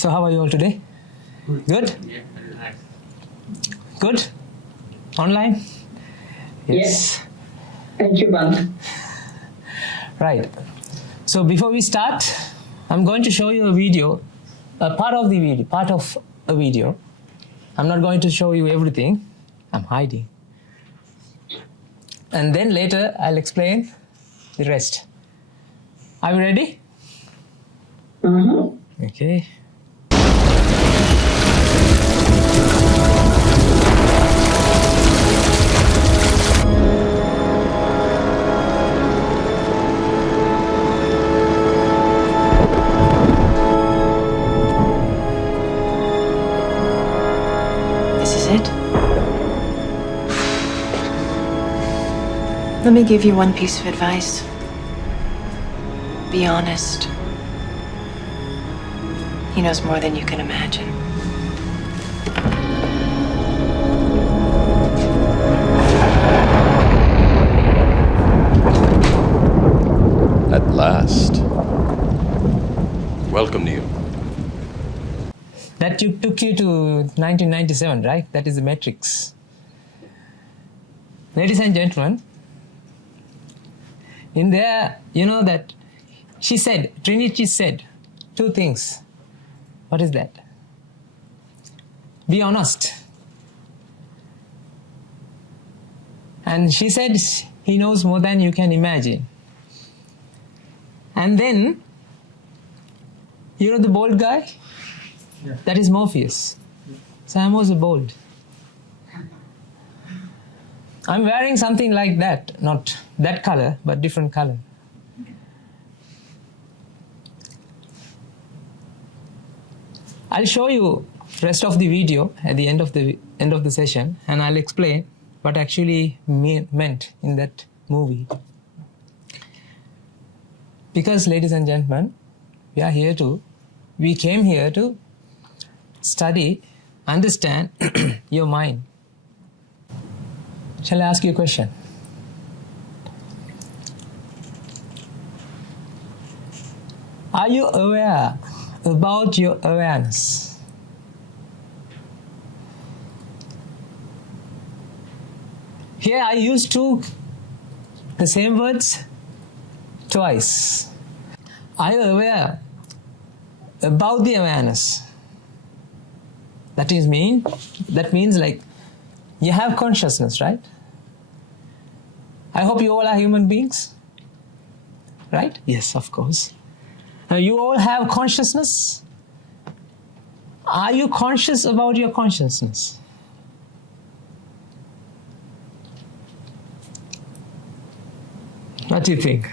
So how are you all today? Good? Yeah, relax. Good? Online? Yes. Thank you, Band. Right. So before we start, I'm going to show you a video, part of a video. I'm not going to show you everything. I'm hiding. And then later I'll explain the rest. Are you ready? Mm-hmm. Okay. This is it. Let me give you one piece of advice. Be honest. He knows more than you can imagine. At last. Welcome to you. That took you to 1997, right? That is the Matrix. Ladies and gentlemen, in there, you know that Trinity said two things. What is that? Be honest. And she said, he knows more than you can imagine. And then, you know the bald guy? Yeah. That is Morpheus. Sam was bold. I'm wearing something like that, not that color, but different color. I'll show you rest of the video at the end of the session, and I'll explain what actually meant in that movie. Because, ladies and gentlemen, we came here to study, understand your mind. Shall I ask you a question? Are you aware about your awareness? Here I used the same words twice. Are you aware about the awareness? That means like you have consciousness, right? I hope you all are human beings, right? Yes, of course. Now you all have consciousness. Are you conscious about your consciousness? What do you think?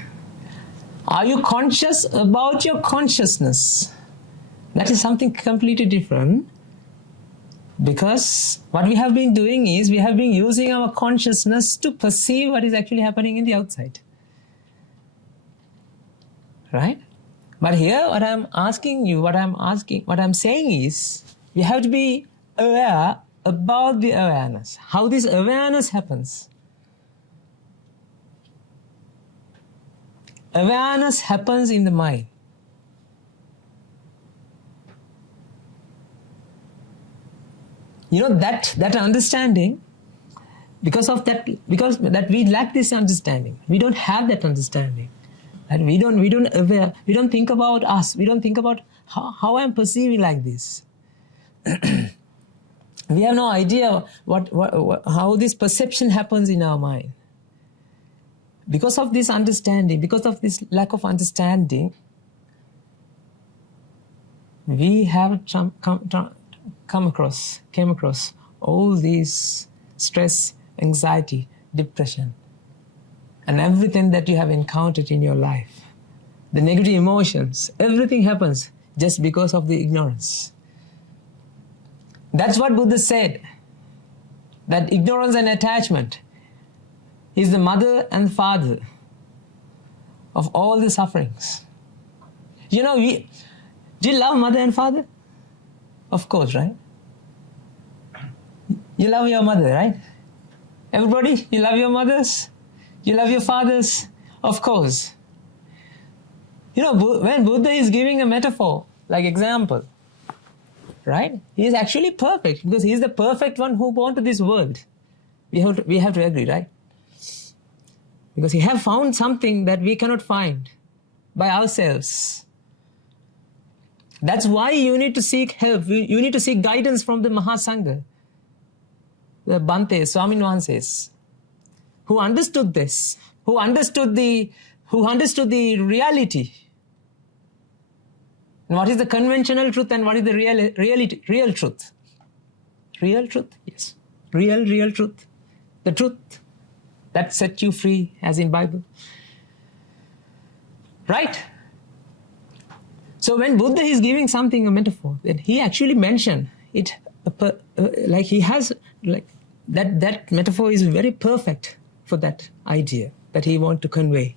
Are you conscious about your consciousness? That is something completely different. Because what we have been doing is we have been using our consciousness to perceive what is actually happening in the outside. Right? But here what I'm saying is you have to be aware about the awareness. How this awareness happens. Awareness happens in the mind. You know that understanding, because we lack this understanding. We don't have that understanding. And we don't think about us. We don't think about how I'm perceiving like this. We have no idea how this perception happens in our mind. Because of this understanding, because of this lack of understanding, we have came across all these stress, anxiety, depression, and everything that you have encountered in your life. The negative emotions, everything happens just because of the ignorance. That's what Buddha said, that ignorance and attachment is the mother and father of all the sufferings. You know, do you love mother and father? Of course, right? You love your mother, right? Everybody, you love your mothers? You love your fathers? Of course. You know, when Buddha is giving a metaphor, like example, right? He is actually perfect because he is the perfect one who born to this world. We have to agree, right? Because he have found something that we cannot find by ourselves. That's why you need to seek help. You need to seek guidance from the Mahasangha, the Bhante, Swamin Wahanses, who understood this, who understood the reality. And what is the conventional truth and what is the real truth? Real truth, yes. Real truth. The truth that set you free, as in Bible. Right? So when Buddha is giving something a metaphor, then he actually mentioned it like he has like that metaphor is very perfect for that idea that he wanted to convey.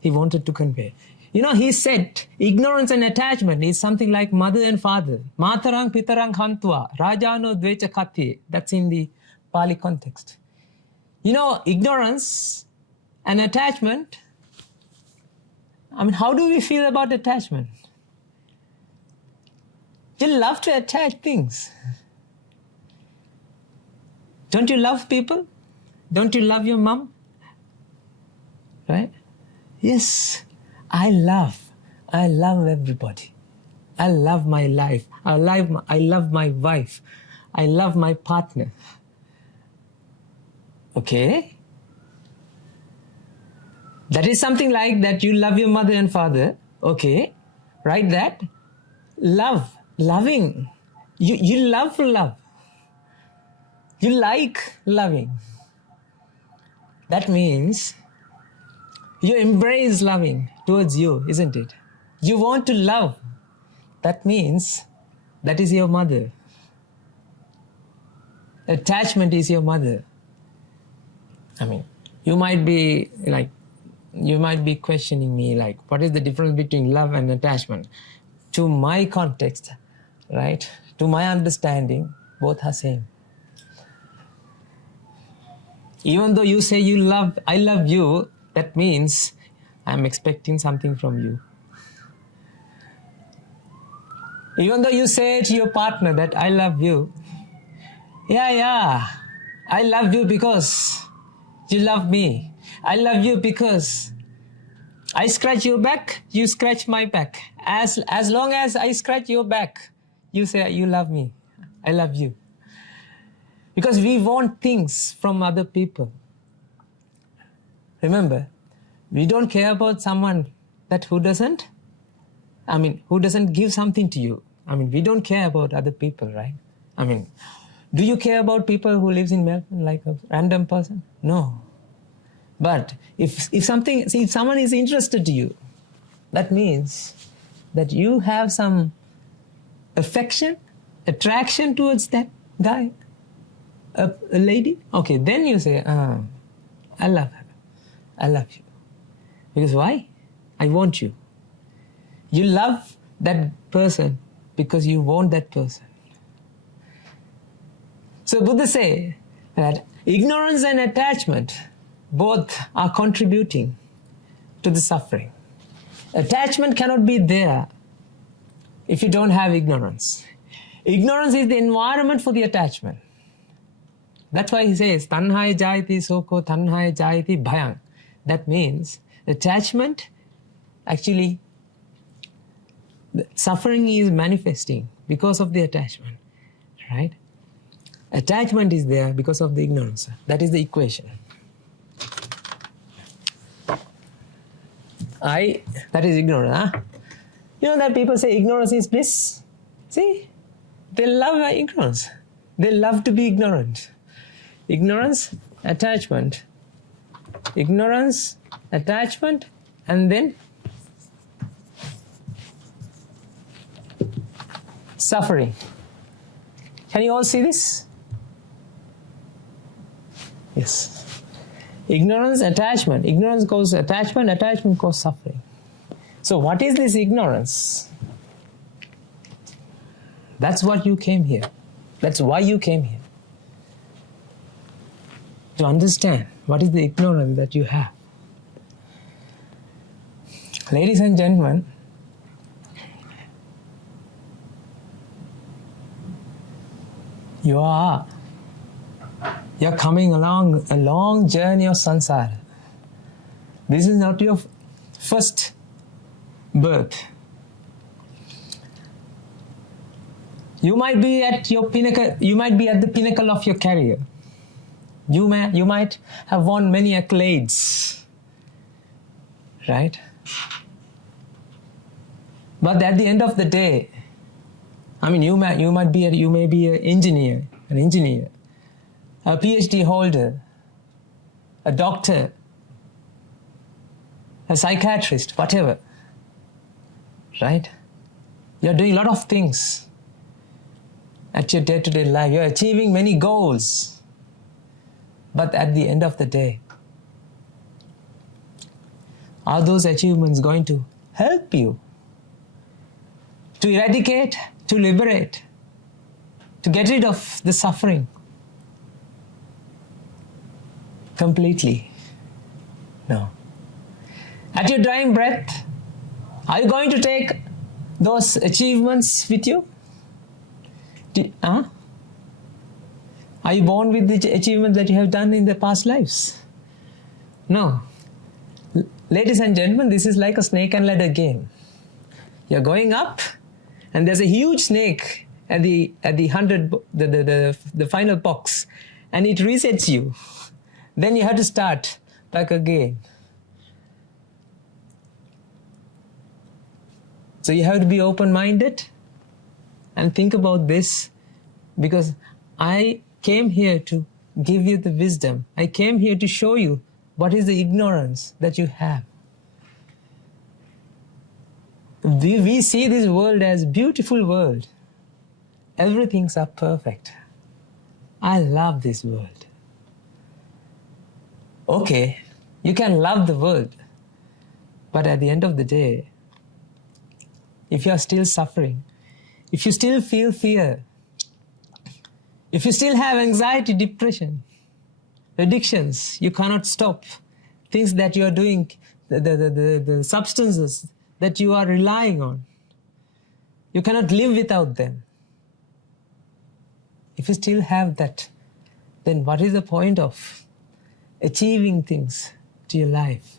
He said ignorance and attachment is something like mother and father. Matarang pitarang hantva, rajano dvecha katye. That's in the Pali context. Ignorance and attachment, how do we feel about attachment? You love to attach things. Don't you love people? Don't you love your mom? Right? Yes, I love everybody. I love my life. I love my wife. I love my partner. Okay? That is something like that you love your mother and father. Okay? Right? That loving. You love love. You like loving. That means you embrace loving towards you, isn't it? You want to love. That means that is your mother. Attachment is your mother. You might be questioning me like, what is the difference between love and attachment? To my context, right? To my understanding, both are same. Even though you say I love you, that means I'm expecting something from you. Even though you say to your partner that I love you, I love you because you love me. I love you because I scratch your back, you scratch my back. As long as I scratch your back, you say you love me. I love you. Because we want things from other people. Remember, we don't care about someone who doesn't give something to you. We don't care about other people, right? Do you care about people who lives in Melbourne like a random person? No. But if someone is interested to you, that means that you have some affection, attraction towards that guy, a lady. Okay, then you say, I love her. I love you. Because why? I want you. You love that person because you want that person. So Buddha say that ignorance and attachment both are contributing to the suffering. Attachment cannot be there if you don't have ignorance. Ignorance is the environment for the attachment. That's why he says, tanhaya jayati soko, tanhaya jayati bhayang. That means attachment, actually, the suffering is manifesting because of the attachment, right? Attachment is there because of the ignorance. That is the equation. That is ignorance, huh? You know that people say ignorance is bliss? See? They love ignorance. They love to be ignorant. Ignorance, attachment. Ignorance, attachment, and then suffering. Can you all see this? Yes. Ignorance, attachment. Ignorance causes attachment, attachment causes suffering. So what is this ignorance? That's what you came here. That's why you came here. To understand what is the ignorance that you have. Ladies and gentlemen, You're coming along a long journey of samsara. This is not your first birth. You might be at your pinnacle. You might be at the pinnacle of your career. You might have won many accolades, right? But at the end of the day, I mean, you may be an engineer, a PhD holder, a doctor, a psychiatrist, whatever, right? You're doing a lot of things at your day-to-day life. You're achieving many goals. But at the end of the day, are those achievements going to help you to eradicate, to liberate, to get rid of the suffering completely? No. At your dying breath, are you going to take those achievements with you? Are you born with the achievements that you have done in the past lives? No. Ladies and gentlemen, this is like a snake and ladder game. You're going up, and there's a huge snake at the 100, the final box, and it resets you. Then you have to start back again. So you have to be open-minded and think about this, because I came here to give you the wisdom. I came here to show you what is the ignorance that you have. We see this world as a beautiful world. Everything's up perfect. I love this world. Okay, you can love the world, but at the end of the day, if you are still suffering, if you still feel fear, if you still have anxiety, depression, addictions, you cannot stop things that you are doing, the substances that you are relying on, you cannot live without them. If you still have that, then what is the point of achieving things to your life?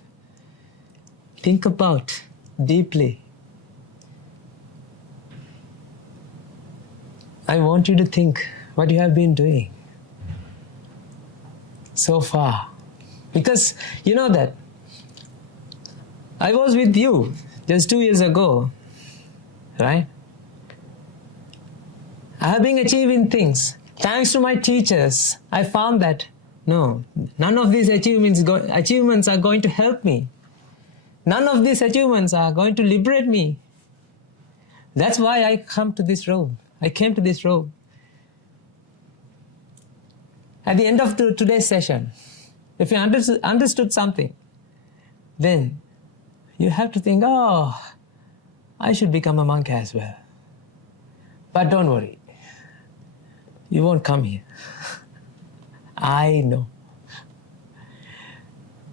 Think about deeply. I want you to think what you have been doing so far. Because you know that I was with you just 2 years ago, right? I have been achieving things. Thanks to my teachers, I found that no, none of these achievements are going to help me. None of these achievements are going to liberate me. That's why I came to this road. At the end of today's session, if you understood something, then you have to think, oh, I should become a monk as well. But don't worry, you won't come here. I know.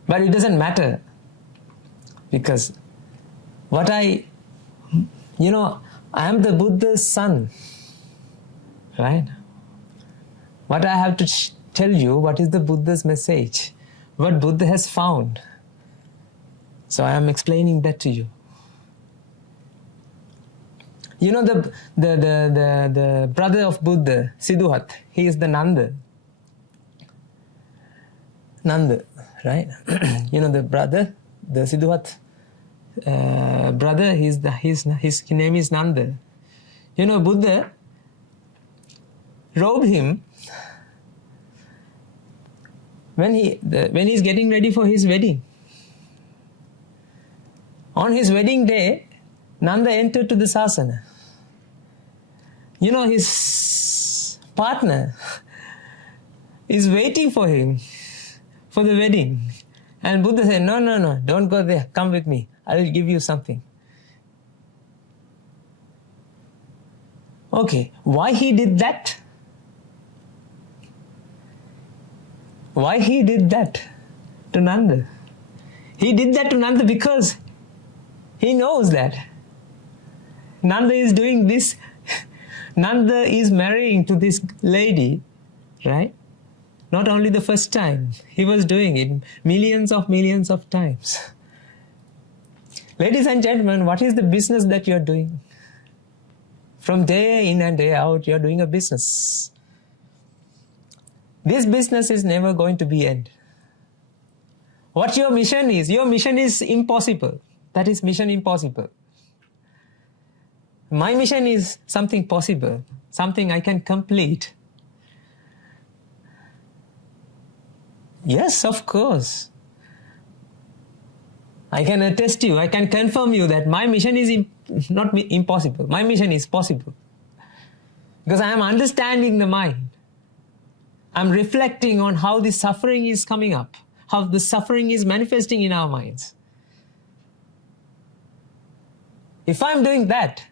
But it doesn't matter, because I am the Buddha's son, right? What I have to tell you, what is the Buddha's message, what Buddha has found. So I am explaining that to you. You know the brother of Buddha, Siddhartha, he is the Nanda, right? You know the brother, the Siddhartha brother, his name is Nanda. You know, Buddha robed him when he's getting ready for his wedding. On his wedding day, Nanda entered to the sasana. You know, his partner is waiting for him for the wedding. And Buddha said, no, don't go there, come with me. I will give you something. Okay, why he did that? Why he did that to Nanda? He did that to Nanda because he knows that Nanda is doing this Nanda is marrying to this lady, right? Not only the first time, he was doing it millions of times. Ladies and gentlemen, what is the business that you're doing? From day in and day out, you're doing a business. This business is never going to be end. What your mission is impossible. That is mission impossible. My mission is something possible, something I can complete. Yes, of course. I can attest you, I can confirm you that my mission is not impossible. My mission is possible. Because I am understanding the mind. I'm reflecting on how the suffering is coming up, how the suffering is manifesting in our minds. If I'm doing that,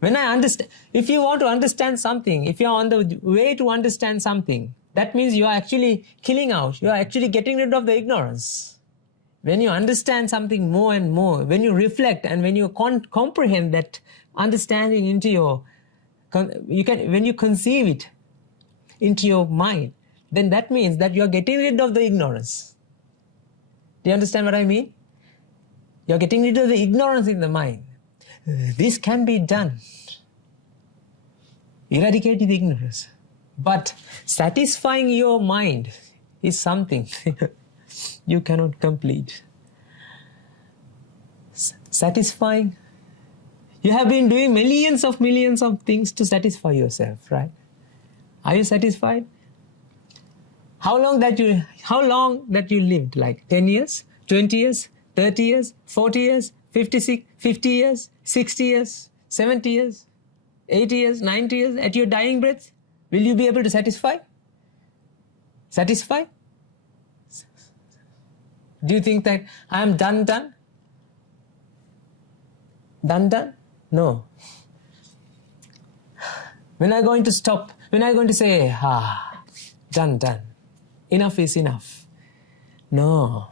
when I understand, if you want to understand something, if you're on the way to understand something, that means you are actually killing out, you are actually getting rid of the ignorance. When you understand something more and more, when you reflect and when you comprehend that understanding into your, when you conceive it into your mind, then that means that you're getting rid of the ignorance. Do you understand what I mean? You're getting rid of the ignorance in the mind. This can be done. Eradicate the ignorance. But satisfying your mind is something you cannot complete. Satisfying. You have been doing millions of things to satisfy yourself, right? Are you satisfied? How long that you lived? Like 10 years, 20 years, 30 years, 40 years, 50 years, 60 years, 70 years, 80 years, 90 years, at your dying breath? Will you be able to satisfy? Satisfy? Do you think that I am done? Done? No. When are you going to stop? When are you going to say, done. Enough is enough? No.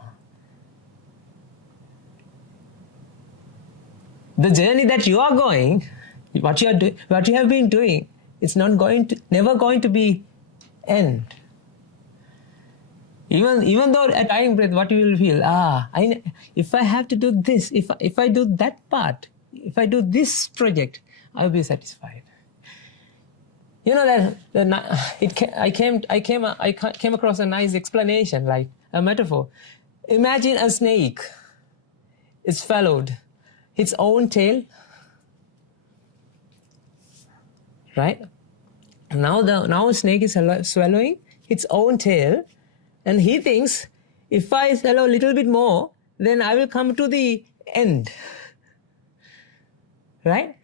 The journey that you are going, what you have been doing, it's never going to be end. Even though at dying breath, what you will feel, if I have to do this, if I do that part, if I do this project, I will be satisfied. You know that I came across a nice explanation, like a metaphor. Imagine a snake is swallowed its own tail, right? Now a snake is swallowing its own tail, and he thinks, if I swallow a little bit more, then I will come to the end, right?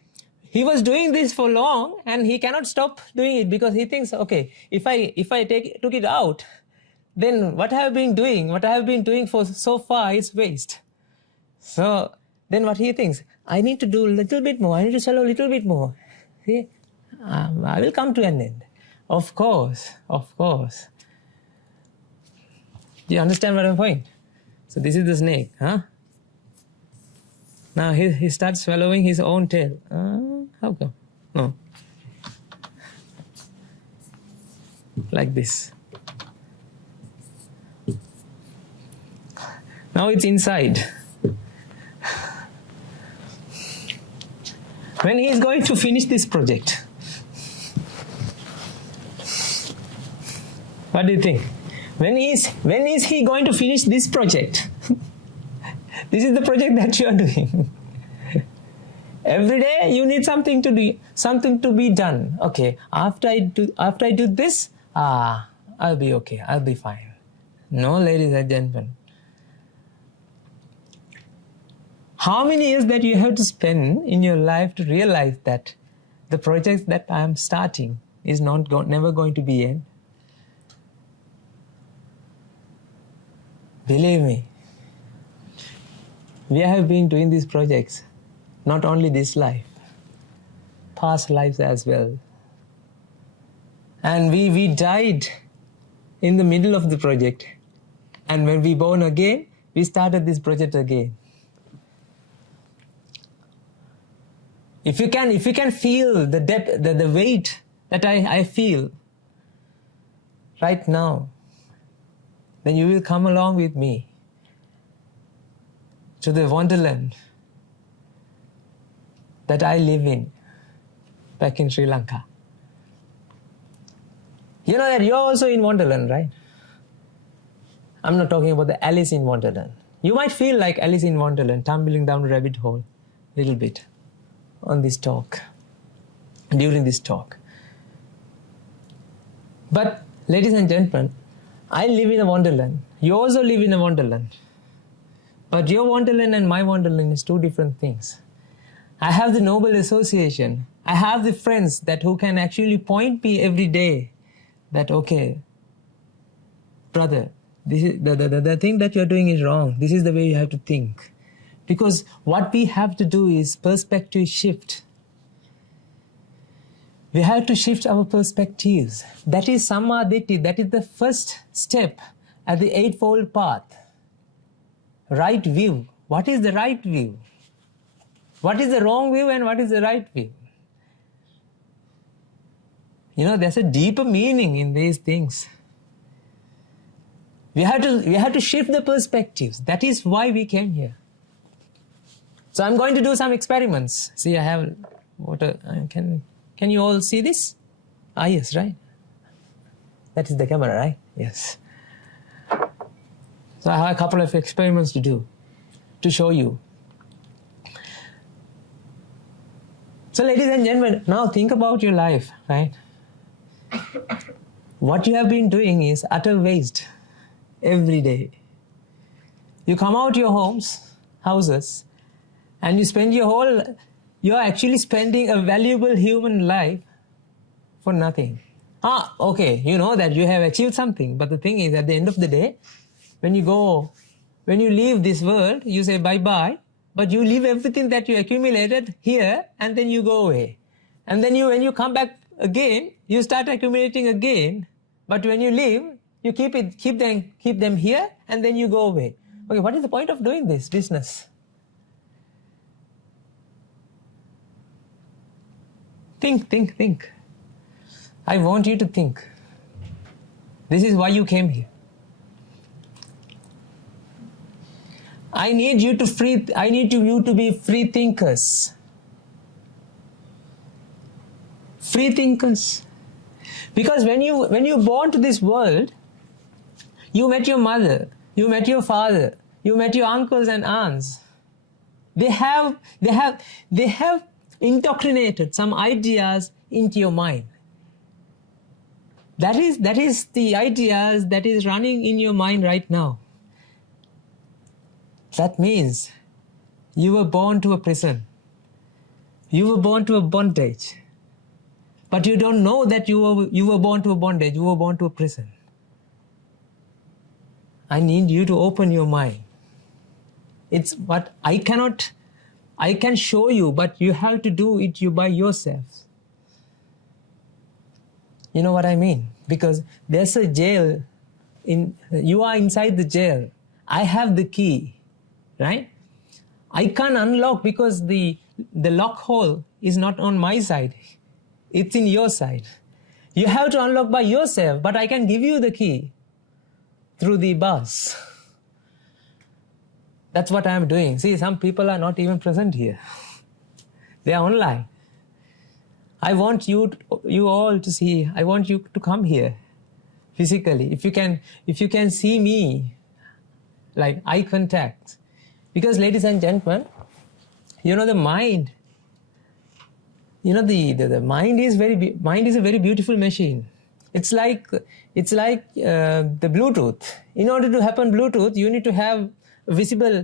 He was doing this for long, and he cannot stop doing it because he thinks, okay, if I took it out, then what I have been doing for so far is waste. So then what he thinks, I need to do a little bit more, I need to swallow a little bit more. See, I will come to an end. Of course. Do you understand what I'm saying? So this is the snake, huh? Now he starts swallowing his own tail. How come? No. Like this. Now it's inside. When he is going to finish this project, what do you think? When is he going to finish this project? This is the project that you are doing. Every day you need something to do, something to be done. Okay, after I do this, I'll be okay, I'll be fine. No, ladies and gentlemen. How many years that you have to spend in your life to realize that the project that I am starting is never going to be end? Believe me, we have been doing these projects, not only this life, past lives as well. And we died in the middle of the project. And when we born again, we started this project again. If you can feel the depth, the weight that I feel right now, then you will come along with me to the wonderland that I live in back in Sri Lanka. You know that you're also in Wonderland, right? I'm not talking about the Alice in Wonderland. You might feel like Alice in Wonderland, tumbling down a rabbit hole a little bit on this talk, during this talk. But, ladies and gentlemen, I live in a Wonderland. You also live in a Wonderland. But your Wonderland and my Wonderland is two different things. I have the noble association. I have the friends that who can actually point me every day that, okay, brother, this is the thing that you're doing is wrong. This is the way you have to think. Because what we have to do is perspective shift. We have to shift our perspectives. That is samadhi. That is the first step at the eightfold path. Right view. What is the right view? What is the wrong view and what is the right view? You know, there's a deeper meaning in these things. We have to shift the perspectives. That is why we came here. So I'm going to do some experiments. See, I have water. Can you all see this? Ah, yes, right? That is the camera, right? Yes. So I have a couple of experiments to do, to show you. So ladies and gentlemen, now think about your life, right? What you have been doing is utter waste every day. You come out your houses, and you spend you're actually spending a valuable human life for nothing. Okay, you know that you have achieved something, but the thing is, at the end of the day, when you leave this world, you say bye-bye, but you leave everything that you accumulated here, and then you go away. And then when you come back again, you start accumulating again, but when you leave, you keep them here, and then you go away. Okay, what is the point of doing this business? Think. I want you to think. This is why you came here. I need you to be free thinkers. Free thinkers. Because when you born to this world, you met your mother, you met your father, you met your uncles and aunts. They have indoctrinated some ideas into your mind. That is the ideas that is running in your mind right now. That means you were born to a prison. You were born to a bondage. But you don't know that you were born to a bondage. You were born to a prison. I need you to open your mind. It's what I can show you, but you have to do it by yourselves. You know what I mean? Because there's a jail. You are inside the jail. I have the key, right? I can't unlock because the lock hole is not on my side. It's in your side. You have to unlock by yourself, but I can give you the key through the bars. That's what I'm doing. See, some people are not even present here. They are online. I want you all to see. I want you to come here physically. If you can see me, like eye contact. Because, ladies and gentlemen, you know the mind. You know the mind is a very beautiful machine. It's like the Bluetooth. In order to happen Bluetooth, you need to have visible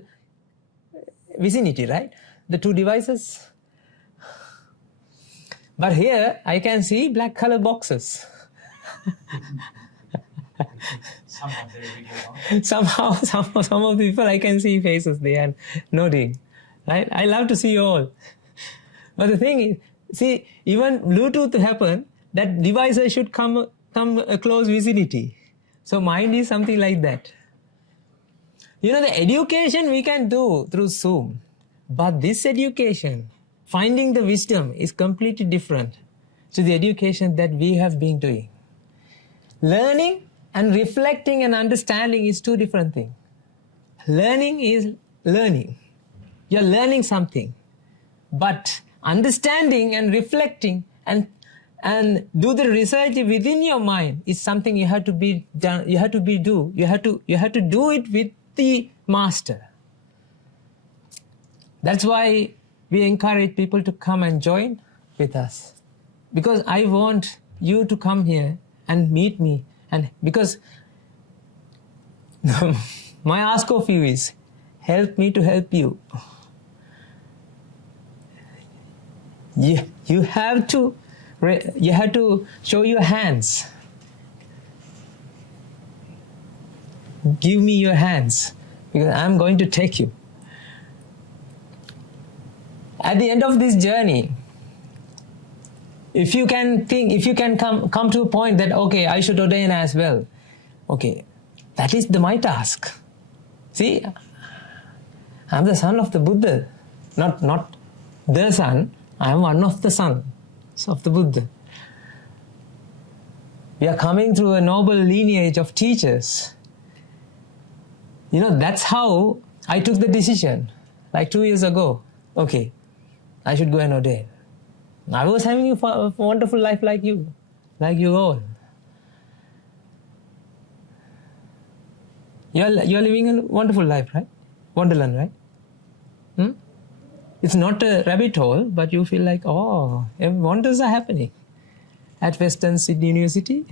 vicinity, right? The two devices. But here I can see black color boxes. Somehow, some of the people I can see faces. They are nodding, right? I love to see you all. But the thing is, see, even Bluetooth to happen, that devices should come a close vicinity. So mind is something like that. You know, the education we can do through Zoom, but this education, finding the wisdom is completely different to the education that we have been doing. Learning and reflecting and understanding is two different things. Learning is learning. You're learning something. But understanding and reflecting and do the research within your mind is something you have to be done. You have to do it with the master. That's why we encourage people to come and join with us, because I want you to come here and meet me, and because my ask of you is help me to help you. You have to show your hands. Give me your hands, because I'm going to take you. At the end of this journey, if you can come to a point that, okay, I should ordain as well. Okay, that is my task. See, I'm the son of the Buddha, not the son. I am one of the sons of the Buddha. We are coming through a noble lineage of teachers. That's how I took the decision, like 2 years ago. Okay, I should go and ordain. I was having a wonderful life like you all. You're living a wonderful life, right? Wonderland, right? It's not a rabbit hole, but you feel like, oh, wonders are happening at Western Sydney University,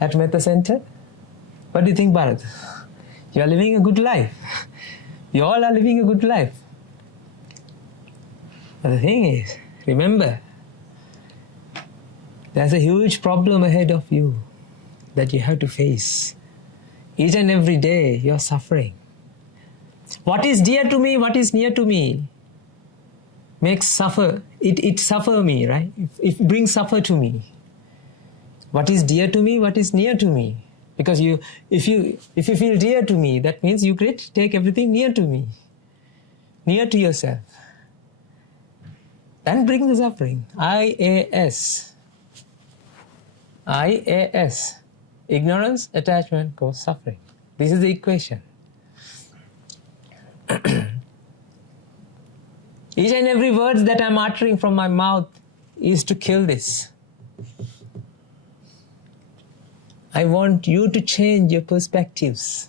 at Metta Center. What do you think, Bharat? You are living a good life. You all are living a good life. But the thing is, remember, there's a huge problem ahead of you that you have to face. Each and every day, you're suffering. What is dear to me, what is near to me, makes suffer. It suffer me, right? It brings suffer to me. What is dear to me, what is near to me? Because if you feel dear to me, that means you take everything near to me, near to yourself. Then bring the suffering. IAS. Ignorance, attachment, cause suffering. This is the equation. Each and every word that I'm uttering from my mouth is to kill this. I want you to change your perspectives.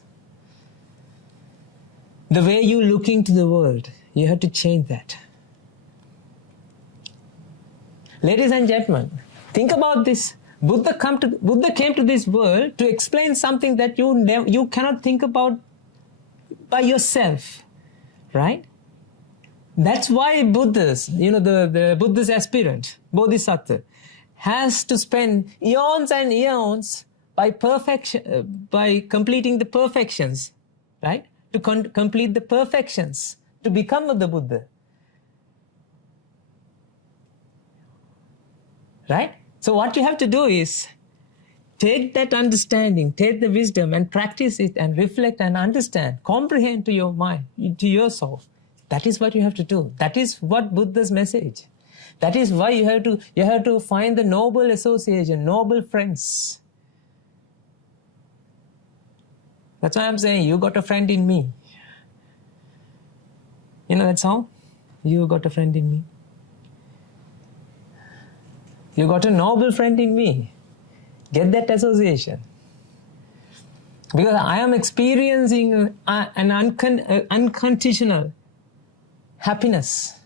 The way you look into the world, you have to change that. Ladies and gentlemen, think about this. Buddha came to this world to explain something that you cannot think about by yourself, right? That's why Buddhas, the Buddhist aspirant, Bodhisattva, has to spend eons and eons by completing the perfections, right? To complete the perfections, to become the Buddha. Right? So what you have to do is take that understanding, take the wisdom and practice it and reflect and understand, comprehend to your mind, to your soul. That is what you have to do. That is what Buddha's message. That is why you have to find the noble association, noble friends. That's why I'm saying you got a friend in me. You know that song? You got a friend in me. You got a noble friend in me. Get that association. Because I am experiencing an unconditional happiness.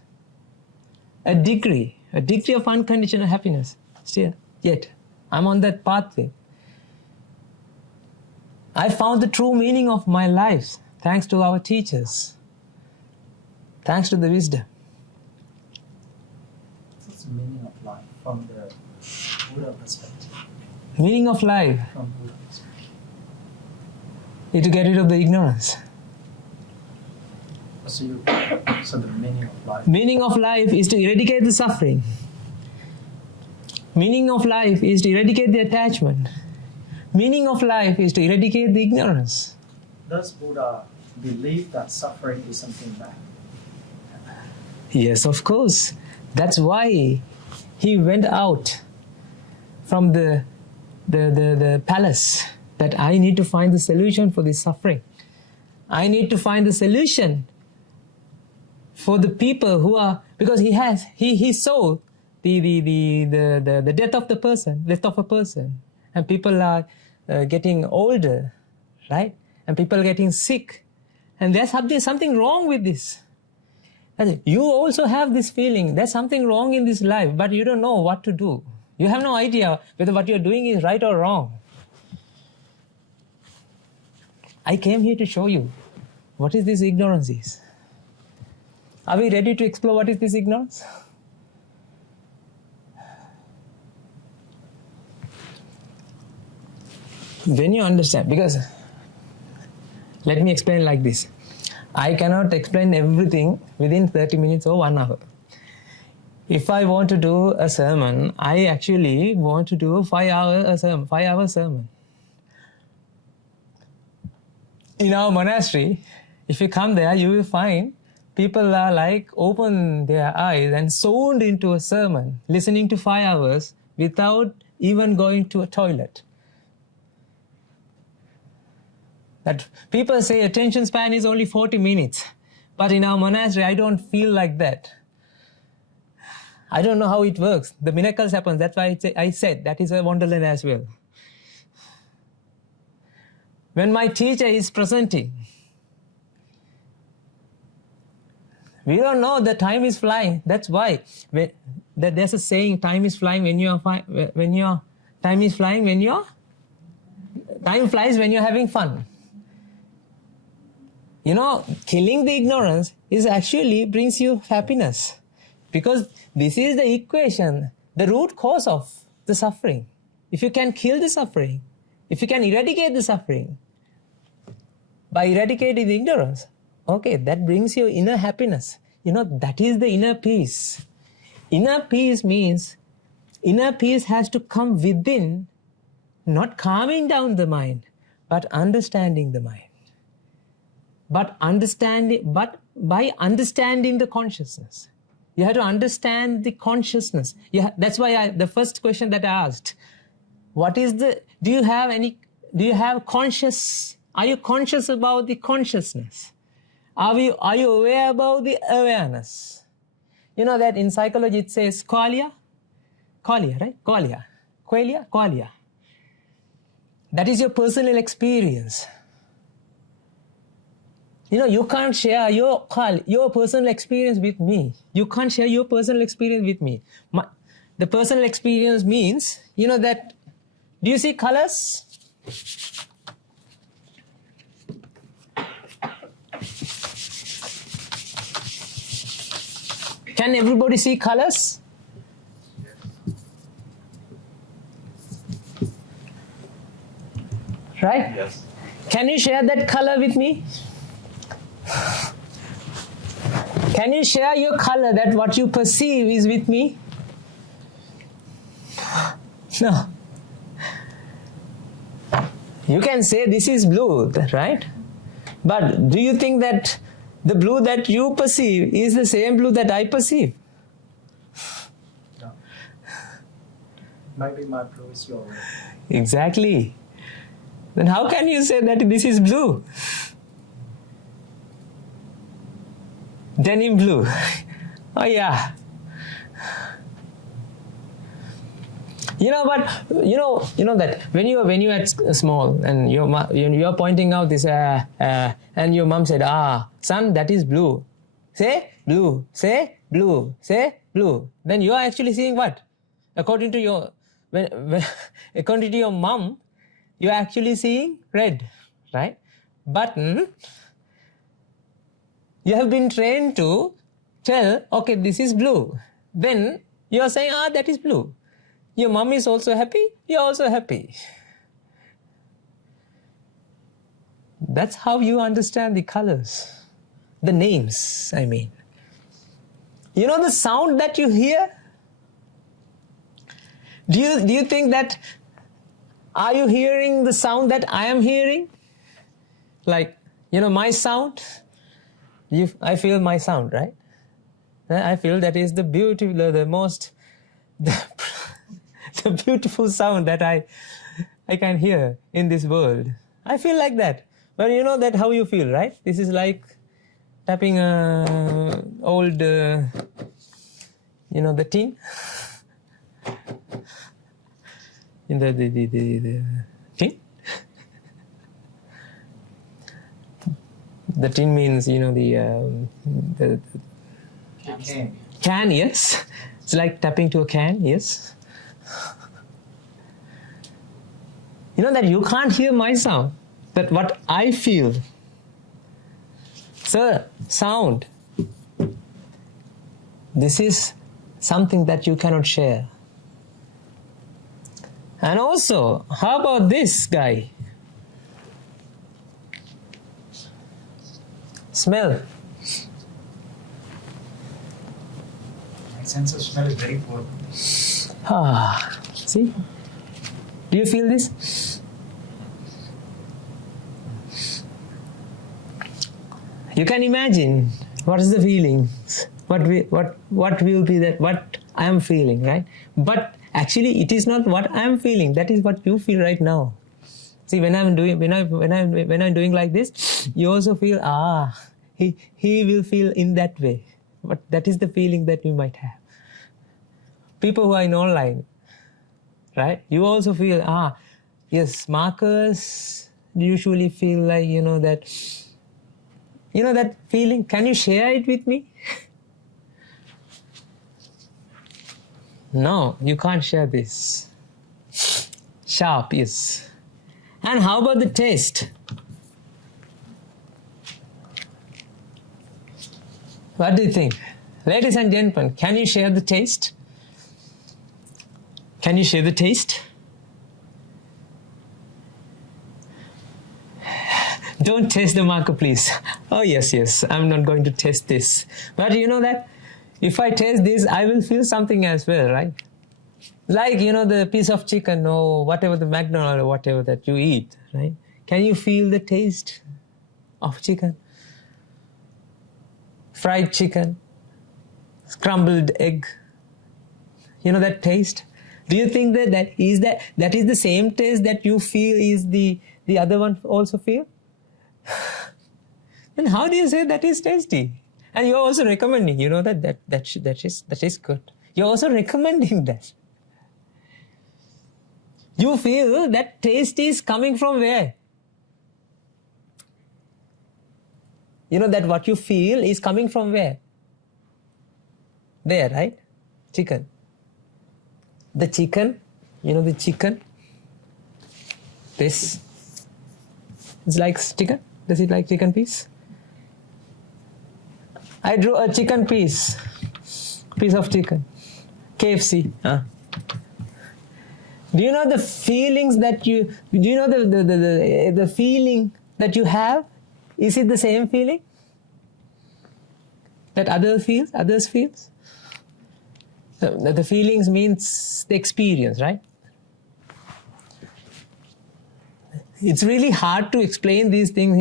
A degree of unconditional happiness. Still, yet, I'm on that pathway. I found the true meaning of my life thanks to our teachers. Thanks to the wisdom. What's the meaning of life from the Buddha perspective? Meaning of life From Buddha perspective. is to get rid of the ignorance. So the meaning of life. Meaning of life is to eradicate the suffering. Meaning of life is to eradicate the attachment. Meaning of life is to eradicate the ignorance. Does Buddha believe that suffering is something bad? Yes, of course. That's why he went out from the palace, that I need to find the solution for this suffering. I need to find the solution for the people who are, because he saw the death of a person, and people are getting older, right? And people are getting sick, and there's something wrong with this. You also have this feeling, there's something wrong in this life, but you don't know what to do. You have no idea whether what you're doing is right or wrong. I came here to show you what is this ignorance is. Are we ready to explore what is this ignorance? When you understand, because let me explain like this. I cannot explain everything within 30 minutes or 1 hour. If I want to do a sermon, I actually want to do a 5-hour sermon. In our monastery, if you come there, you will find people are like open their eyes and zoned into a sermon, listening to 5 hours without even going to a toilet. That people say attention span is only 40 minutes. But in our monastery, I don't feel like that. I don't know how it works. The miracles happen. That's why I said that is a wonderland as well. When my teacher is presenting, we don't know the time is flying. That's why there's a saying: time is flying time flies when you're having fun. You know, killing the ignorance is actually brings you happiness, because this is the equation, the root cause of the suffering. If you can kill the suffering, if you can eradicate the suffering by eradicating the ignorance, okay, that brings you inner happiness. You know, that is the inner peace. Inner peace means inner peace has to come within, not calming down the mind, but understanding the mind. But by understanding the consciousness. You have to understand the consciousness. That's why the first question that I asked, are you conscious about the consciousness? Are you aware about the awareness? You know that in psychology it says qualia, right? Qualia. That is your personal experience. You know, you can't share your personal experience with me. You can't share your personal experience with me. The personal experience means, you know that, do you see colors? Can everybody see colors? Right? Yes. Can you share that color with me? Can you share your color, that what you perceive is with me? No. You can say this is blue, right? But do you think that the blue that you perceive is the same blue that I perceive? No. Maybe my blue is your red. Exactly. Then how can you say that this is blue? Denim blue. Oh yeah. You know, but you know that when you are small and you're pointing out this and your mom said, son, that is blue. Say blue. Say blue. Say blue. Then you are actually seeing what? According to your according to your mom, you are actually seeing red, right? But you have been trained to tell, okay, this is blue. Then you are saying, that is blue. Your mom is also happy, you are also happy. That's how you understand the colors, the names, I mean. You know the sound that you hear? Do you think that, are you hearing the sound that I am hearing? Like, you know, my sound? I feel my sound, right? I feel that is the beautiful, the most, the beautiful sound that I can hear in this world. I feel like that. But you know that how you feel, right? This is like tapping a old, the tin. In the tin. The tin means, the can, yes. It's like tapping to a can, yes. You know that you can't hear my sound, but what I feel. Sir, sound. This is something that you cannot share. And also, how about this guy? Smell. My sense of smell is very poor. See? Do you feel this? You can imagine what is the feeling, what will be that, what I am feeling, right? But actually, it is not what I am feeling. That is what you feel right now. See, when I'm doing like this, you also feel he will feel in that way. But that is the feeling that you might have. People who are in online, right? You also feel yes. Marcus usually feel like that feeling. Can you share it with me? No, you can't share this. Sharp, yes. And how about the taste? What do you think? Ladies and gentlemen, can you share the taste? Can you share the taste? Don't taste the marker, please. Oh, yes, I'm not going to taste this. But you know that if I taste this, I will feel something as well, right? Like, the piece of chicken or whatever, the McDonald's or whatever that you eat, right? Can you feel the taste of chicken? Fried chicken, scrambled egg. You know that taste? Do you think that is the same taste that you feel is the other one also feel? Then how do you say that is tasty? And you're also recommending, that is good. You're also recommending that. You feel that taste is coming from where? That what you feel is coming from where? There, right? Chicken. The chicken, the chicken. This is like chicken. Does it like chicken piece? I drew a chicken piece of chicken. KFC. Do you know the feelings that do you know the feeling that you have? Is it the same feeling that others feels? The feelings means the experience, right? It's really hard to explain these things,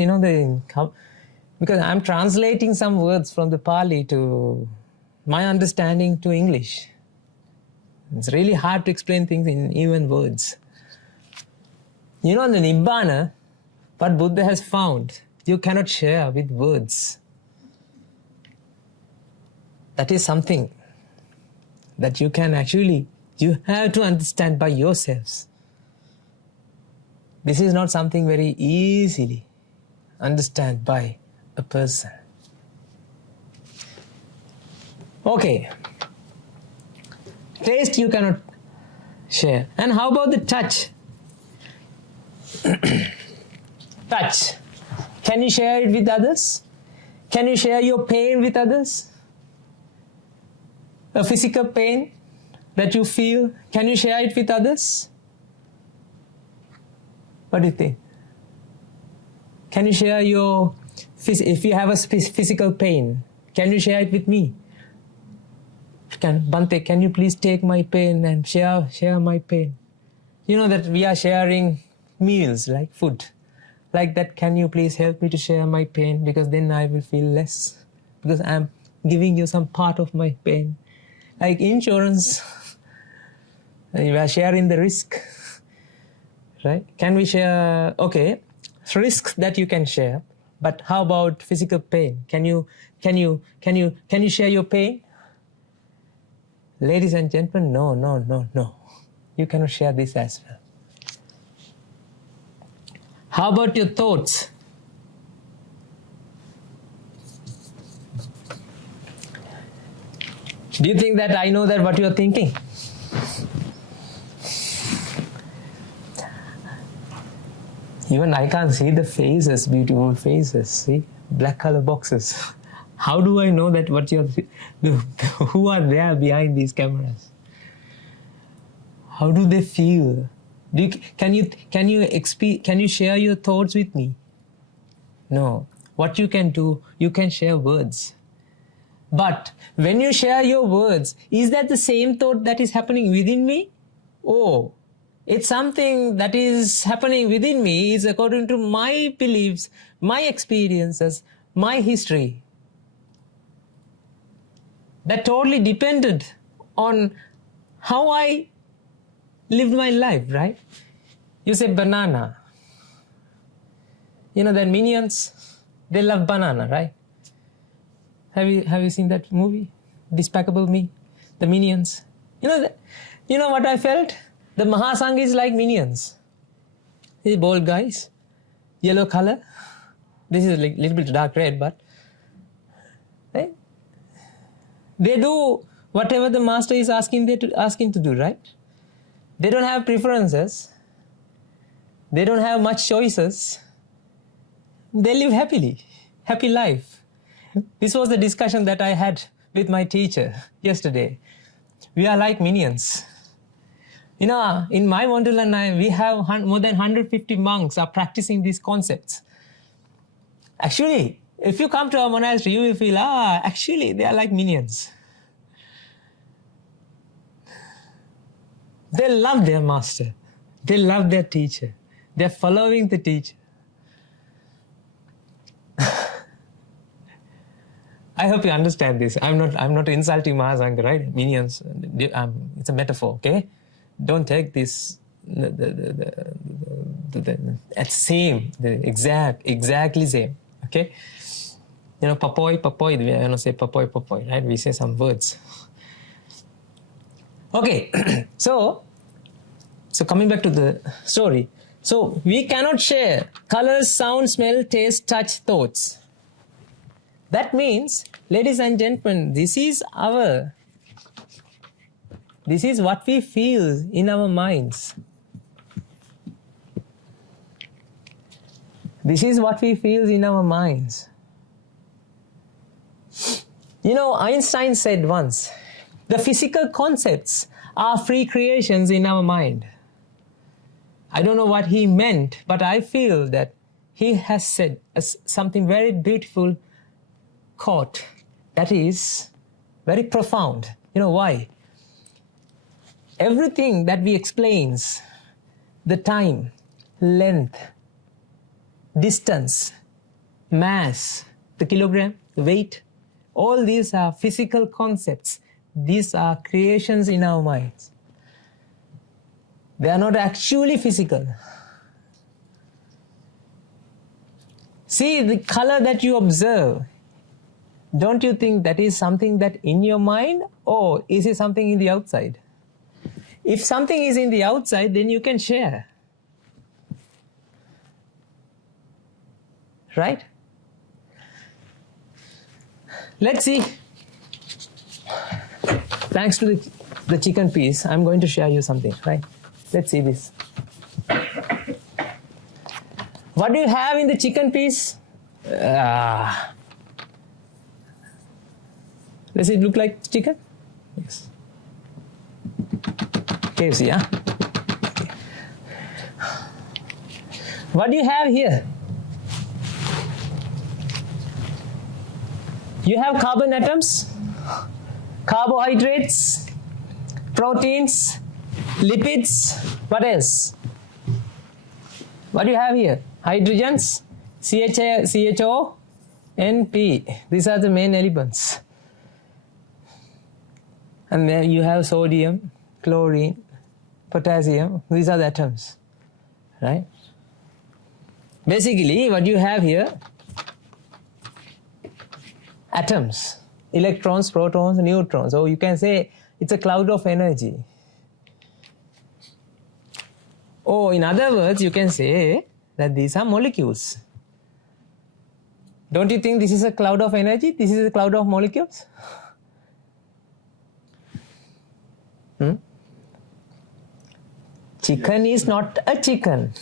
because I'm translating some words from the Pali to my understanding to English. It's really hard to explain things in even words. The Nibbana, what Buddha has found, you cannot share with words. That is something that you have to understand by yourselves. This is not something very easily understood by a person. Okay. Taste you cannot share. And how about the touch? Touch. Can you share it with others? Can you share your pain with others? A physical pain that you feel, can you share it with others? What do you think? Can you share if you have a physical pain, can you share it with me? Bante, can you please take my pain and share my pain? You know that we are sharing meals, like food. Like that, can you please help me to share my pain? Because then I will feel less. Because I'm giving you some part of my pain. Like insurance, you are sharing the risk, right? Can we share? Okay, risks that you can share, but how about physical pain? Can you share your pain? Ladies and gentlemen, no. You cannot share this as well. How about your thoughts? Do you think that I know that what you are thinking? Even I can't see the faces, beautiful faces. See, black color boxes. How do I know that what you're, who are there behind these cameras? How do they feel? Can you share your thoughts with me? No. What you can do, you can share words. But when you share your words, is that the same thought that is happening within me? Oh, it's something that is happening within me is according to my beliefs, my experiences, my history. That totally depended on how I lived my life, right? You say banana. You know that Minions, they love banana, right? Have you seen that movie, Despicable Me, the Minions? You know what I felt? The Mahasangha is like Minions. These bold guys, yellow color. This is like a little bit dark red, but right? They do whatever the master is asking to do, right? They don't have preferences. They don't have much choices. They live happy life. This was the discussion that I had with my teacher yesterday. We are like Minions. You know, in my Wonderland, we have more than 150 monks are practicing these concepts. Actually, if you come to our monastery, you will feel, actually, they are like Minions. They love their master. They love their teacher. They're following the teacher. I hope you understand this. I'm not insulting Mahasangha, right? Minions. It's a metaphor, okay? Don't take this exactly same, okay? You know, papoi, we don't say papoi, right? We say some words. Okay, so coming back to the story. So we cannot share colors, sound, smell, taste, touch, thoughts. That means, ladies and gentlemen, this is what we feel in our minds. This is what we feel in our minds. You know, Einstein said once, the physical concepts are free creations in our mind. I don't know what he meant, but I feel that he has said something very beautiful quote that is very profound. You know why? Everything that we explains, the time, length, distance, mass, the kilogram, the weight, all these are physical concepts. These are creations in our minds. They are not actually physical. See the color that you observe. Don't you think that is something that in your mind, or is it something in the outside? If something is in the outside, then you can share. Right? Let's see. Thanks to the chicken piece, I'm going to share you something, right? Let's see this. What do you have in the chicken piece? Does it look like chicken? Yes. KFC, huh? Okay. What do you have here? You have carbon atoms, carbohydrates, proteins, lipids. What else? What do you have here? Hydrogens, CHO, NP. These are the main elements. And then you have sodium, chlorine, potassium. These are the atoms, right? Basically, what you have here, atoms, electrons, protons, neutrons. So you can say it's a cloud of energy. Or in other words, you can say that these are molecules. Don't you think this is a cloud of energy? This is a cloud of molecules? Chicken is not a chicken.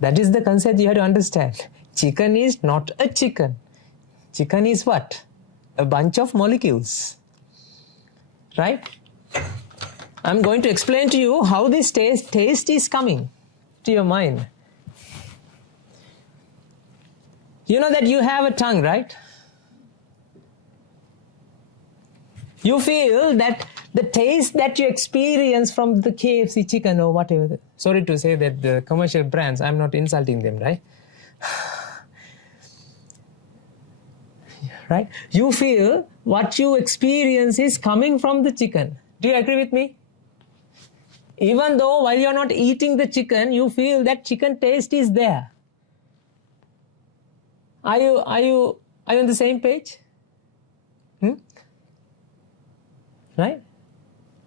That is the concept you have to understand. Chicken is not a chicken. Chicken is what? A bunch of molecules. Right? I'm going to explain to you how this taste is coming to your mind. You know that you have a tongue, right? You feel that the taste that you experience from the KFC chicken or whatever. Sorry to say that the commercial brands, I'm not insulting them, right? Right? You feel what you experience is coming from the chicken. Do you agree with me? Even though while you're not eating the chicken, you feel that chicken taste is there. Are you on the same page? Right?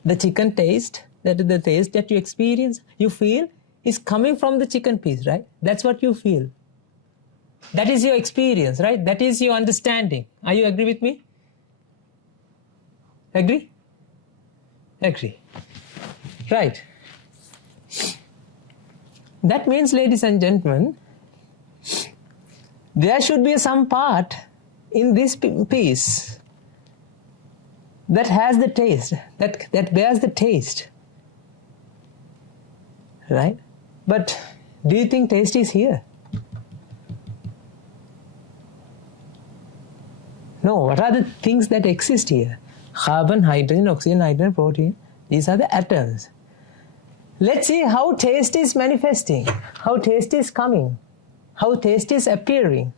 The chicken taste, that is the taste that you experience, you feel, is coming from the chicken piece, right? That's what you feel. That is your experience, right? That is your understanding. Are you agree with me? Agree? Agree. Right. That means, ladies and gentlemen, there should be some part in this piece that has the taste, that bears the taste. Right? But do you think taste is here? No, what are the things that exist here? Carbon, hydrogen, oxygen, nitrogen, protein. These are the atoms. Let's see how taste is manifesting, how taste is coming, how taste is appearing.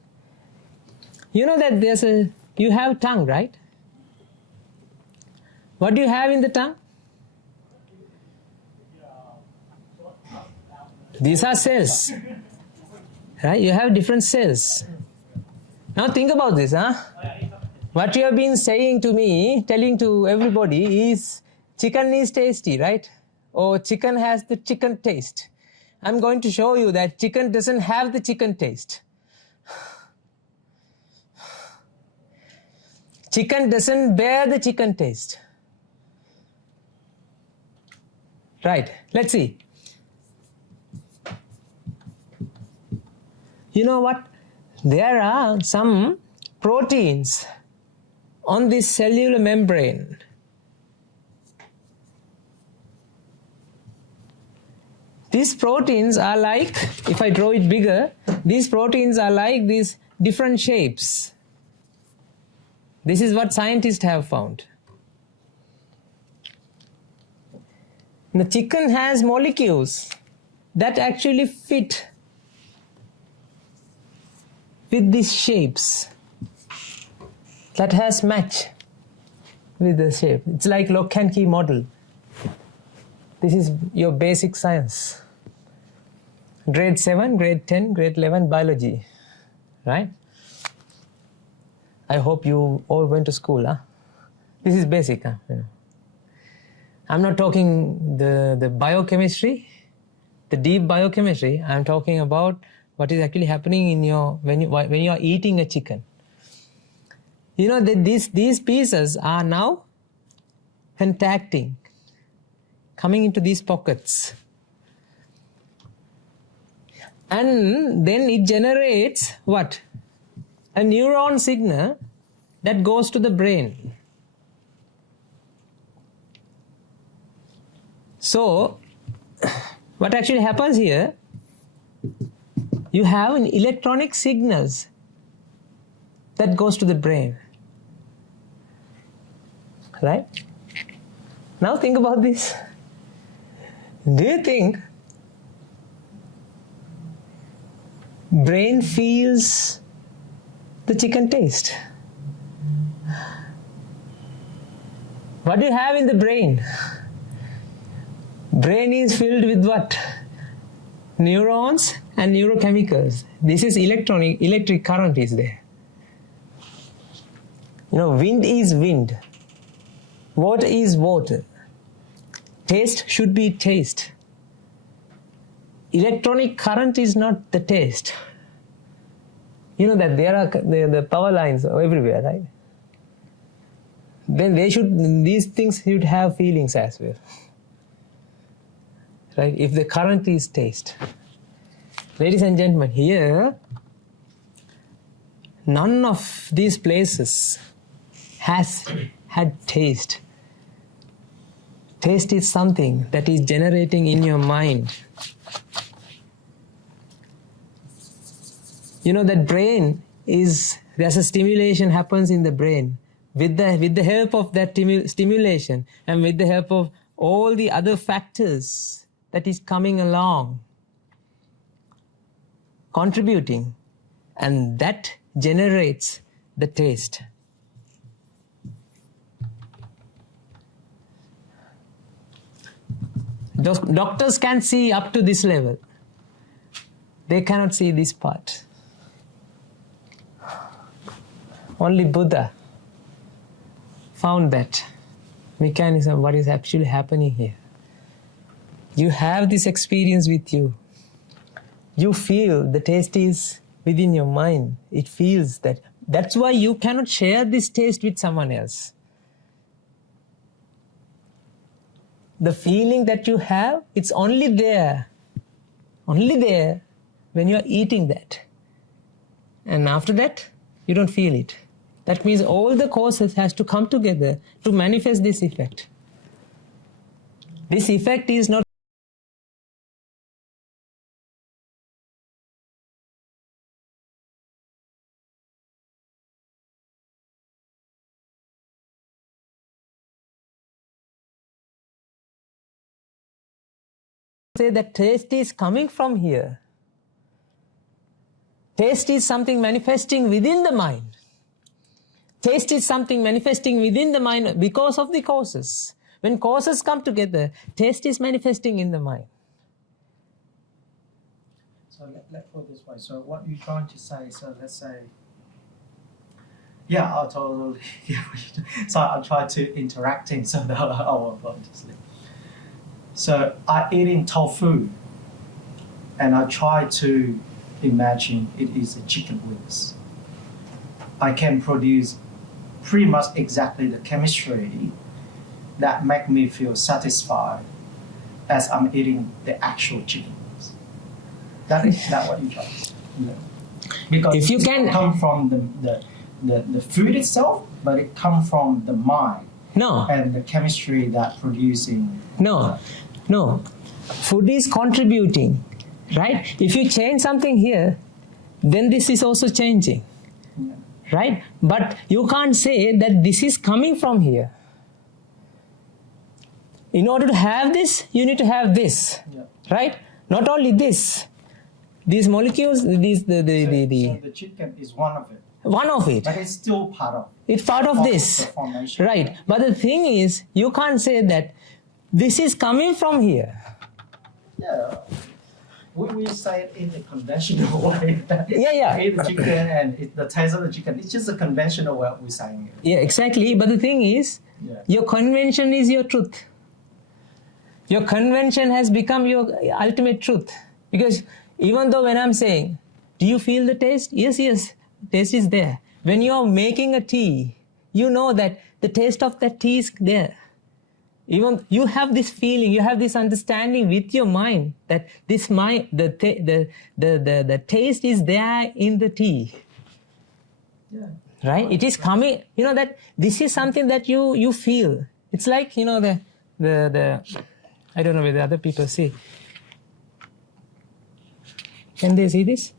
You know that you have tongue, right? What do you have in the tongue? These are cells. Right? You have different cells. Now think about this, huh? What you have been saying to me, telling to everybody is chicken is tasty, right? Or chicken has the chicken taste. I'm going to show you that chicken doesn't have the chicken taste. Chicken doesn't bear the chicken taste. Right, let's see. You know what? There are some proteins on this cellular membrane. These proteins are like, if I draw it bigger, these proteins are like these different shapes. This is what scientists have found. The chicken has molecules that actually fit with these shapes, that has match with the shape. It's like lock and key model. This is your basic science. Grade 7, grade 10, grade 11 biology, right? I hope you all went to school, huh? This is basic, huh? You know. I'm not talking the biochemistry, the deep biochemistry. I'm talking about what is actually happening in your when you are eating a chicken. You know that these pieces are now contacting, coming into these pockets. And then it generates what? A neuron signal that goes to the brain. So, what actually happens here, you have an electronic signals that goes to the brain. Right? Now think about this. Do you think brain feels the chicken taste? What do you have in the brain? Brain is filled with what? Neurons and neurochemicals. This is electric current is there. Wind is wind. Water is water. Taste should be taste. Electronic current is not the taste. You know that there are the power lines everywhere, right? Then these things should have feelings as well. Right? If the current is taste. Ladies and gentlemen, here, none of these places has had taste. Taste is something that is generating in your mind. That brain there's a stimulation happens in the brain. With the help of that stimulation and with the help of all the other factors that is coming along, contributing, and that generates the taste. Doctors can see up to this level. They cannot see this part. Only Buddha found that mechanism, what is actually happening here. You have this experience with you. You feel the taste is within your mind. It feels that. That's why you cannot share this taste with someone else. The feeling that you have, it's only there when you are eating that. And after that, you don't feel it. That means all the causes has to come together to manifest this effect. This effect is not say that taste is coming from here. Taste is something manifesting within the mind. Taste is something manifesting within the mind because of the causes. When causes come together, taste is manifesting in the mind. So let's put it this way. So what you're trying to say, so let's say, yeah, I'll totally get what you do. So I'll try to interacting so that I won't go to sleep. So I eating tofu and I try to imagine it is a chicken wings. I can produce pretty much exactly the chemistry that make me feel satisfied as I'm eating the actual chicken wings. That is that what you try. Yeah. Because if you it can come from the food itself, but it comes from the mind. No. And the chemistry that producing. No. Food is contributing, right? If you change something here, then this is also changing. Yeah. Right? But you can't say that this is coming from here. In order to have this, you need to have this. Yeah. Right? Not only this. These molecules, So the chicken is one of it. One of it. But it's still part of it. It's part of this. The formation. Right. But the thing is, you can't say that this is coming from here. Yeah. We say it in a conventional way. Yeah. Eat the chicken and the taste of the chicken. It's just a conventional way of saying it. Yeah, exactly. But the thing is, your convention is your truth. Your convention has become your ultimate truth. Because even though when I'm saying, do you feel the taste? Yes, taste is there. When you're making a tea, you know that the taste of that tea is there. Even you have this feeling, you have this understanding with your mind that this mind, the taste is there in the tea. Yeah. Right? It is coming. You know that this is something that you feel. It's like the I don't know whether other people see. Can they see this?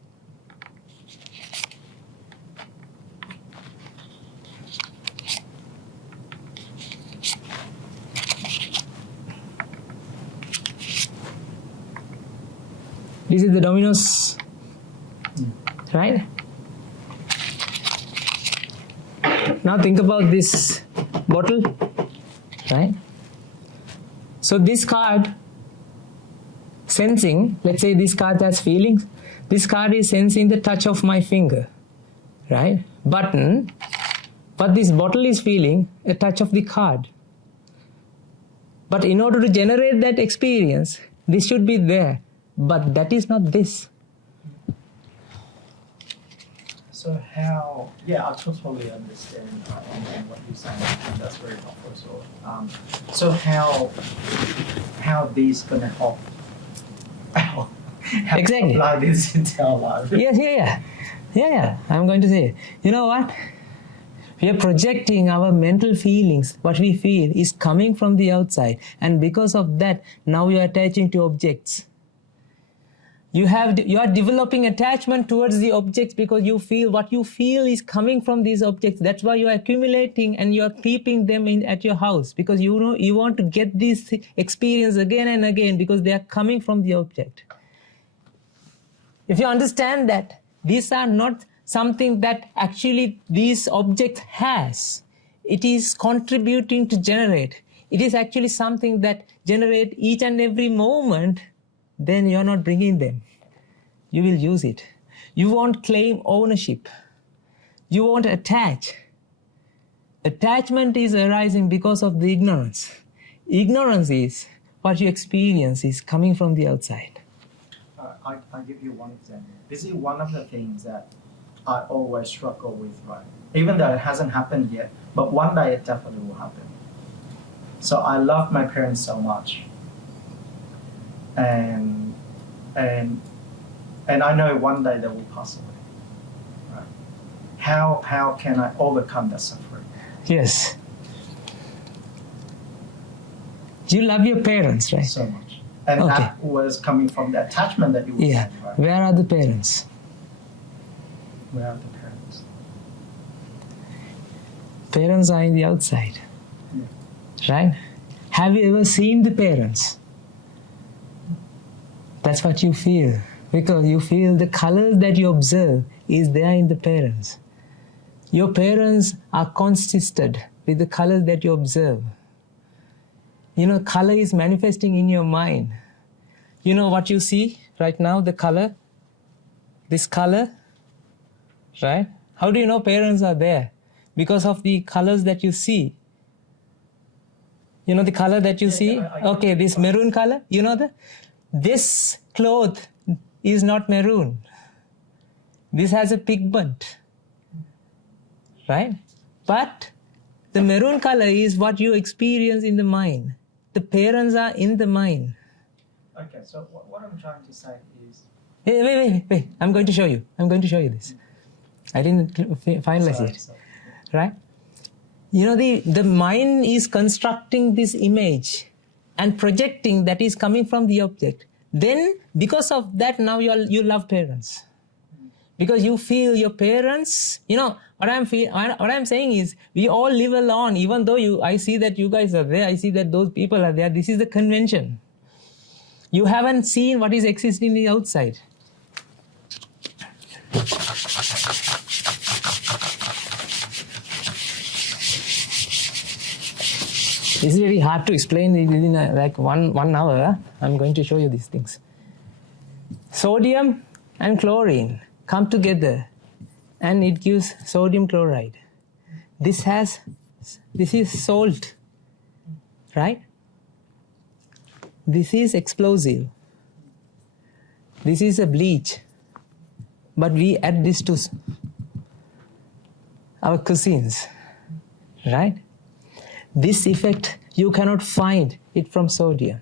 This is the Domino's, right? Now think about this bottle, right? So this card sensing, let's say this card has feelings, this card is sensing the touch of my finger, right? Button, but this bottle is feeling a touch of the card. But in order to generate that experience, this should be there, but that is not this. So how? Yeah, I totally understand what you're saying. And that's very helpful. So how these gonna help? How Exactly. apply this into our life? Yeah. I'm going to say, you know what? We are projecting our mental feelings. What we feel is coming from the outside, and because of that, now you are attaching to objects. You are developing attachment towards the objects because you feel what you feel is coming from these objects. That's why you are accumulating and you are keeping them at your house, because you know you want to get this experience again and again because they are coming from the object. If you understand that these are not something that actually this object has, it is contributing to generate. It is actually something that generates each and every moment. Then you are not bringing them. You will use it. You won't claim ownership. You won't attach. Attachment is arising because of the ignorance. Ignorance is what you experience is coming from the outside. I'll give you one example. This is one of the things that I always struggle with, right? Even though it hasn't happened yet, but one day it definitely will happen. So I love my parents so much. And I know one day they will pass away. Right? How can I overcome that suffering? Yes. You love your parents, right? So much. And Okay. that was coming from the attachment that you were Yeah. saying, right? Where are the parents? Where are the parents? Parents are in the outside. Yeah. Right? Have you ever seen the parents? That's what you feel. Because you feel the colors that you observe is there in the parents. Your parents are consistent with the colors that you observe. You know, color is manifesting in your mind. You know what you see right now, the color? This color, right? How do you know parents are there? Because of the colors that you see. You know the color that you see? Okay, this maroon color, you know that? This cloth is not maroon. This has a pigment, right? But the maroon color is what you experience in the mind. The parents are in the mind. Okay, so what I'm trying to say is... Wait. I'm going to show you. This. I didn't finalize it. Sorry. Right? You know, the mind is constructing this image and projecting that is coming from the object. Then, because of that, now you love parents. Because you feel your parents, you know, what I'm saying is, we all live alone, even though I see that you guys are there, I see that those people are there. This is the convention. You haven't seen what is existing in the outside. It's very hard to explain within like one hour. I'm going to show you these things. Sodium and chlorine come together and it gives sodium chloride. This is salt, right? This is explosive. This is a bleach. But we add this to our cuisines, right? This effect, you cannot find it from sodium.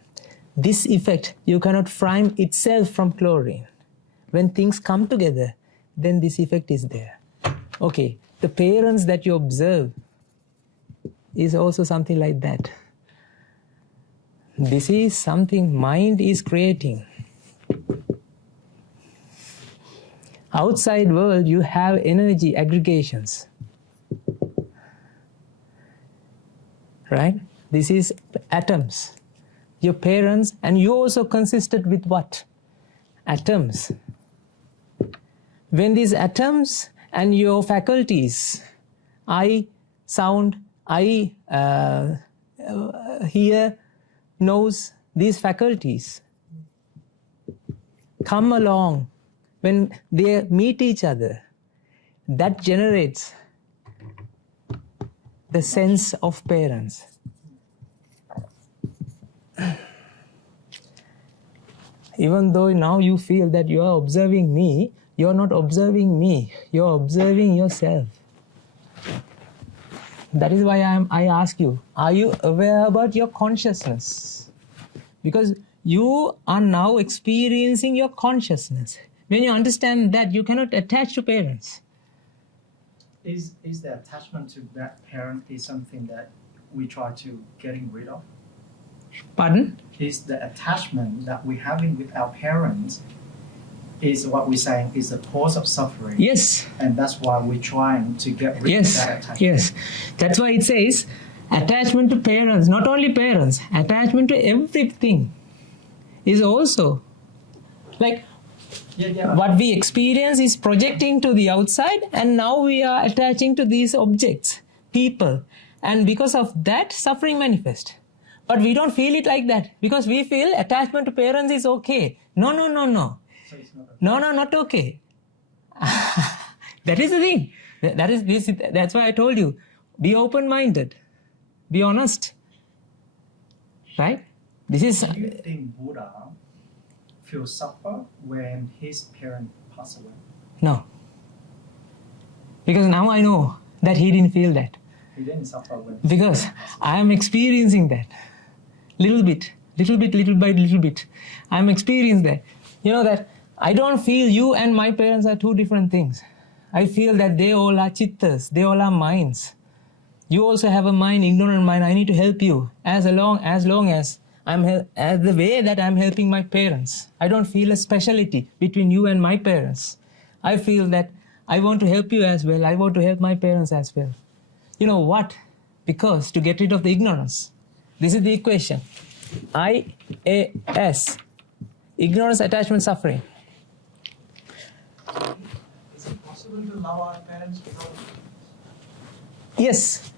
This effect, you cannot find itself from chlorine. When things come together, then this effect is there. Okay, the parents that you observe is also something like that. This is something mind is creating. Outside world, you have energy aggregations. Right? This is atoms. Your parents, and you also consisted with what? Atoms. When these atoms and your faculties, eye, sound, eye, hear, knows, these faculties come along when they meet each other. That generates the sense of parents. Even though now you feel that you are observing me, you are not observing me, you are observing yourself. That is why I ask you, are you aware about your consciousness? Because you are now experiencing your consciousness. When you understand that, you cannot attach to parents. Is the attachment to that parent is something that we try to getting rid of? Pardon? Is the attachment that we're having with our parents is what we're saying is the cause of suffering? Yes. And that's why we're trying to get rid of that attachment. Yes. That's why it says attachment to parents, not only parents, attachment to everything is also like what we experience is projecting to the outside, and now we are attaching to these objects, people, and because of that suffering manifests. But we don't feel it like that because we feel attachment to parents is okay. No. So it's not okay. No, not okay. That is the thing. That's why I told you, be open-minded, be honest, right? This is. Do you think Buddha feels suffer when his parent passed away? No, because now I know that he didn't feel that. He didn't suffer when. Because I am experiencing that, little bit. I am experiencing that. You know that I don't feel you and my parents are two different things. I feel that they all are chittas, they all are minds. You also have a mind, ignorant mind. I need to help you as long as as the way that I'm helping my parents. I don't feel a speciality between you and my parents. I feel that I want to help you as well. I want to help my parents as well. You know what? Because to get rid of the ignorance, this is the equation. IAS, ignorance, attachment, suffering. Is it possible to love our parents without? Yes.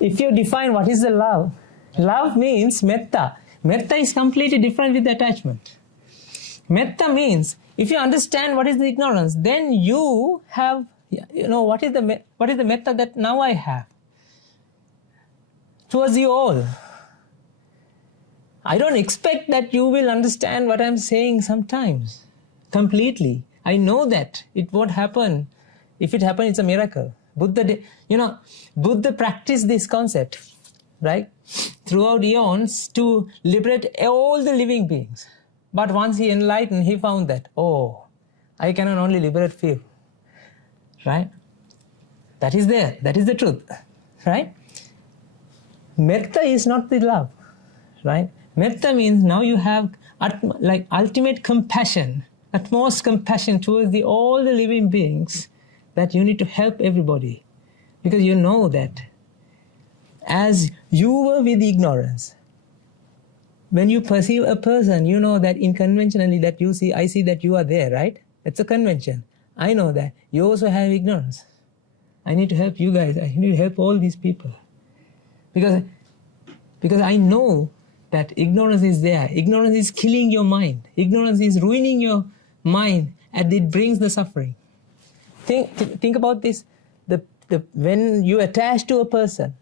If you define what is the love, love means metta. Metta is completely different with attachment. Metta means if you understand what is the ignorance, then you have, what is the metta that now I have towards you all. I don't expect that you will understand what I'm saying sometimes completely. I know that it won't happen. If it happens, it's a miracle. Buddha practiced this concept, right? Throughout eons to liberate all the living beings. But once he enlightened, he found that, I cannot only liberate few, right? That is there. That is the truth, right? Metta is not the love, right? Metta means now you have ultimate compassion, utmost compassion towards all the living beings, that you need to help everybody. Because you know that as you were with ignorance, when you perceive a person, you know that unconventionally that you see, I see that you are there, right? It's a convention. I know that. You also have ignorance. I need to help you guys. I need to help all these people. Because I know that ignorance is there. Ignorance is killing your mind. Ignorance is ruining your mind, and it brings the suffering. Think about this. When you attach to a person,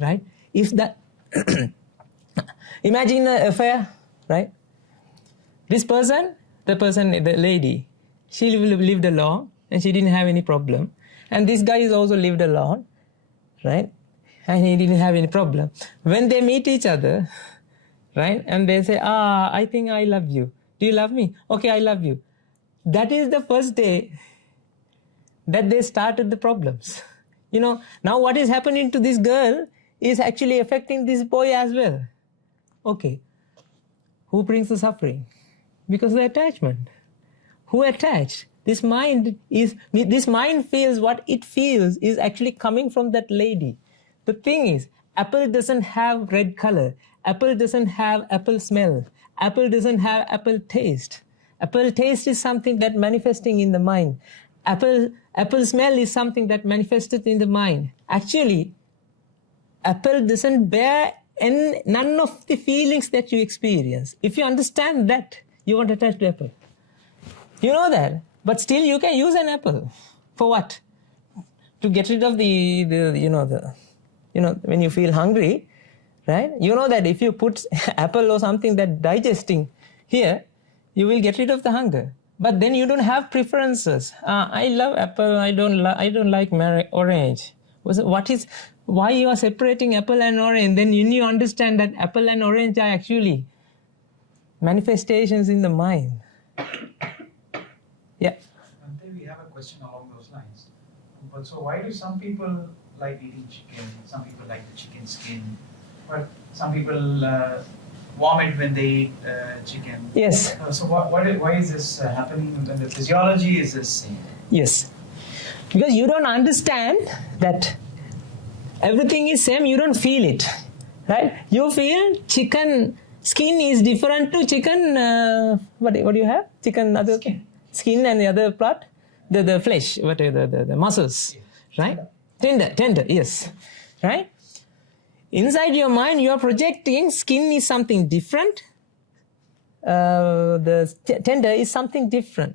right? If that imagine an affair, right? This person, the lady, she lived alone and she didn't have any problem. And this guy is also lived alone, right? And he didn't have any problem. When they meet each other, right? And they say, I think I love you. Do you love me? Okay, I love you. That is the first day that they started the problems. Now what is happening to this girl is actually affecting this boy as well. Okay, who brings the suffering? Because of the attachment. Who attached? This mind feels what it feels is actually coming from that lady. The thing is, apple doesn't have red color. Apple doesn't have apple smell. Apple doesn't have apple taste. Apple taste is something that manifesting in the mind. Apple smell is something that manifested in the mind. Actually, apple doesn't bear none of the feelings that you experience. If you understand that, you won't attach to apple. You know that, but still you can use an apple. For what? To get rid of when you feel hungry, right? You know that if you put apple or something that digesting here, you will get rid of the hunger. But then you don't have preferences. I love apple. I don't like orange. Why you are separating apple and orange? Then you understand that apple and orange are actually manifestations in the mind. Yeah. We have a question along those lines. But so why do some people like eating chicken? Some people like the chicken skin, but some people vomit when they eat chicken. Yes. So why is this happening when the physiology is the same? Yes. Because you don't understand that everything is same, you don't feel it. Right? You feel chicken skin is different to chicken, what do you have? Chicken, other skin and the other part? The flesh, the muscles. Right? Tender, yes. Right? Inside your mind, you are projecting skin is something different. The tender is something different.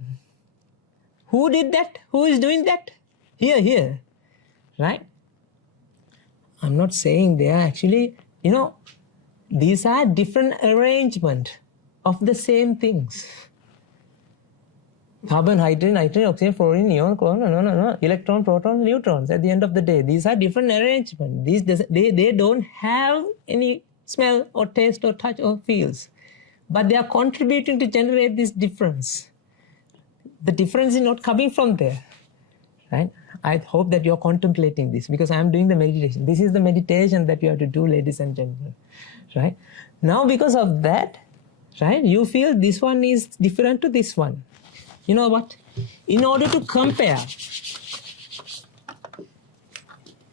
Who did that? Who is doing that? Here. Right? I'm not saying they are actually, these are different arrangement of the same things. Carbon, hydrogen, nitrogen, oxygen, fluorine, neon, no. Electron, proton, neutrons. At the end of the day, these are different arrangements. They don't have any smell or taste or touch or feels. But they are contributing to generate this difference. The difference is not coming from there. Right? I hope that you're contemplating this because I'm doing the meditation. This is the meditation that you have to do, ladies and gentlemen. Right? Now, because of that, right, you feel this one is different to this one. You know what? In order to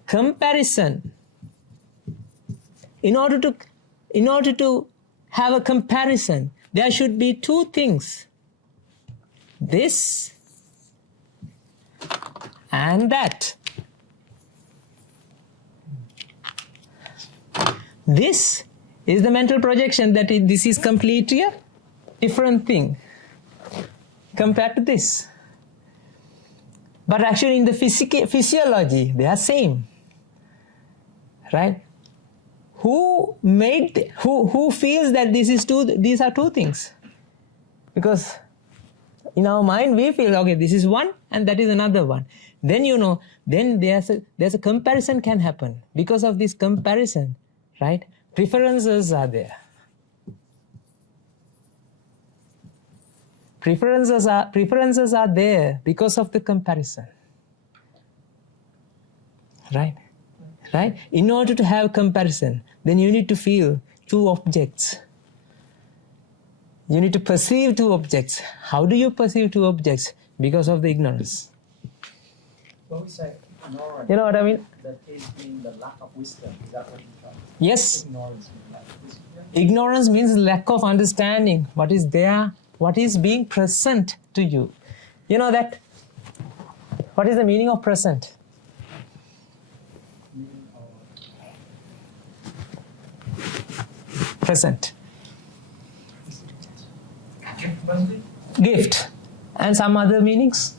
comparison, in order to have a comparison, there should be two things. This and that. This is the mental projection that this is completely a different thing compared to this. But actually in the physiology, they are same. Right? Who feels that these are two things? Because in our mind we feel, okay, this is one and that is another one. Then then there's a comparison can happen. Because of this comparison, right? Preferences are there. Preferences are there because of the comparison. Right? In order to have comparison, then you need to feel two objects. You need to perceive two objects. How do you perceive two objects? Because of the ignorance. When we say ignorance, you know what I mean? that is being the lack of wisdom. Is that what you try? Yes. Ignorance means lack of wisdom. Ignorance means lack of understanding what is there, what is being present to you. You know that? What is the meaning of present? Present. Gift. And some other meanings.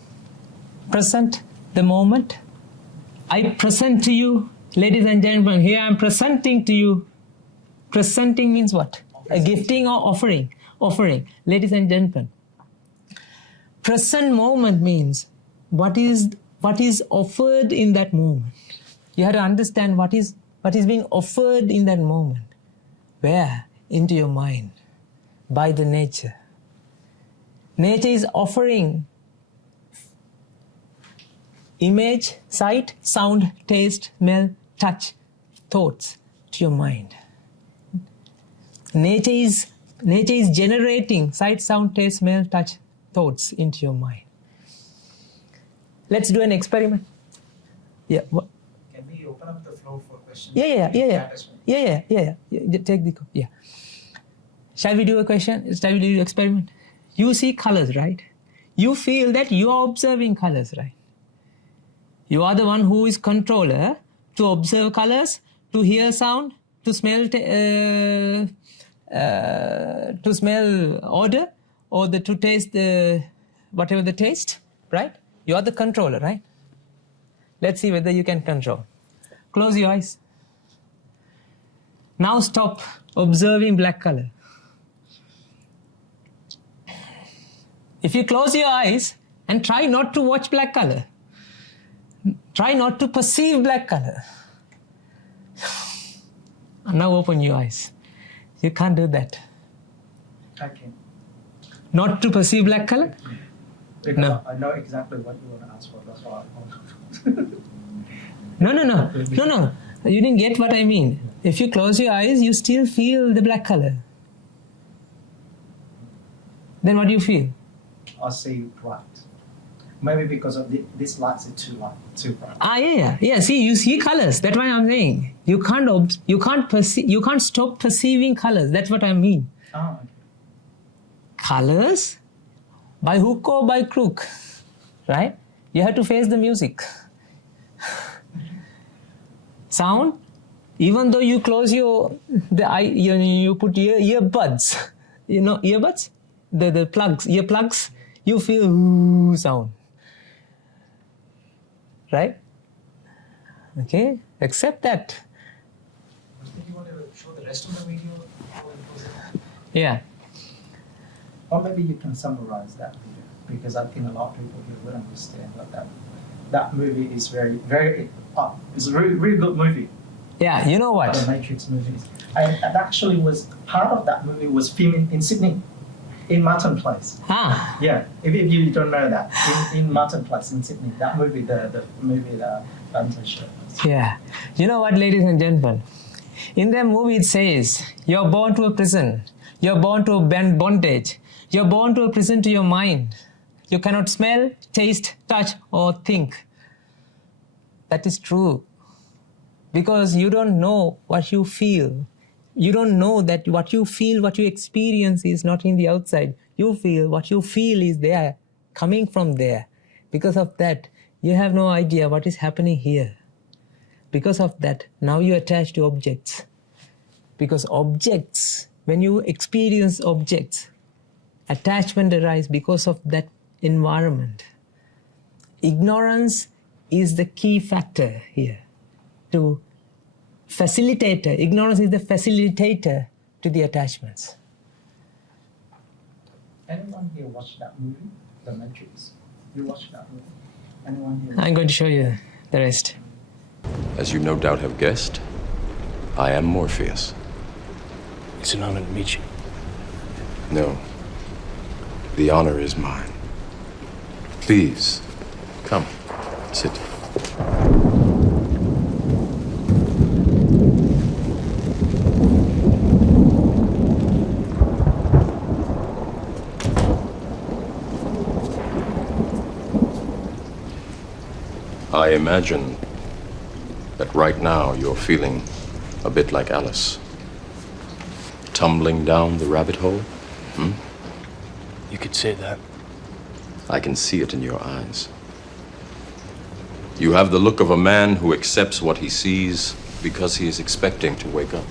Present, the moment. I present to you, ladies and gentlemen, here I am presenting to you. Presenting means what? A gifting or offering. Offering. Ladies and gentlemen. Present moment means what is offered in that moment. You have to understand what is being offered in that moment. Where? Into your mind. By the nature. Nature is offering image, sight, sound, taste, smell, touch, thoughts to your mind. Nature is generating sight, sound, taste, smell, touch, thoughts into your mind. Let's do an experiment. Yeah. Can we open up the floor for questions? Yeah. Take the yeah. Shall we do a question? Shall we do an experiment? You see colors, right? You feel that you are observing colors, right? You are the one who is controller to observe colors, to hear sound, to smell odor, or to taste whatever the taste, right? You are the controller, right? Let's see whether you can control. Close your eyes. Now stop observing black color. If you close your eyes and try not to watch black color, try not to perceive black color. Now open your eyes. You can't do that. Okay. Not to perceive black color? Because No. I know exactly what you want to ask for. That's why No. You didn't get what I mean. If you close your eyes, you still feel the black color. Then what do you feel? I see bright. Maybe because of this lights are too light, too bright. Yeah. See, you see colors. That's what I'm saying. You can't stop perceiving colors. That's what I mean. Oh, okay. Colors, by hook or by crook, right? You have to face the music. Sound, even though you close you put your earbuds, earbuds, the plugs, earplugs, you feel sound, right? Okay, accept that. Did you want to show the rest of the video? How it was? Yeah. Or maybe you can summarize that video, because I think a lot of people here would understand what that movie is it's a really good movie. Yeah, you know what? The Matrix movies. And actually part of that movie was filmed in Sydney, in Martin Place. Ah. Yeah, if you don't know that, in Martin Place in Sydney, that movie, the movie, the Fantasy. Yeah. You know what, ladies and gentlemen? In that movie it says, you're born to a prison. You're born to a bondage. You're born to a prison to your mind. You cannot smell, taste, touch, or think. That is true. Because you don't know what you feel. You don't know that what you feel, what you experience is not in the outside. You feel, what you feel is there, coming from there. Because of that, you have no idea what is happening here. Because of that, now you attach to objects. Because objects, when you experience objects, attachment arises because of that environment. Ignorance is the key factor here. Ignorance is the facilitator to the attachments. Anyone here watched that movie, The Matrix? You watched that movie? Anyone here? I'm going to show you the rest. As you no doubt have guessed, I am Morpheus. It's an honor to meet you. No, the honor is mine. Please, come, sit. I imagine that right now you're feeling a bit like Alice. Tumbling down the rabbit hole? You could say that. I can see it in your eyes. You have the look of a man who accepts what he sees because he is expecting to wake up.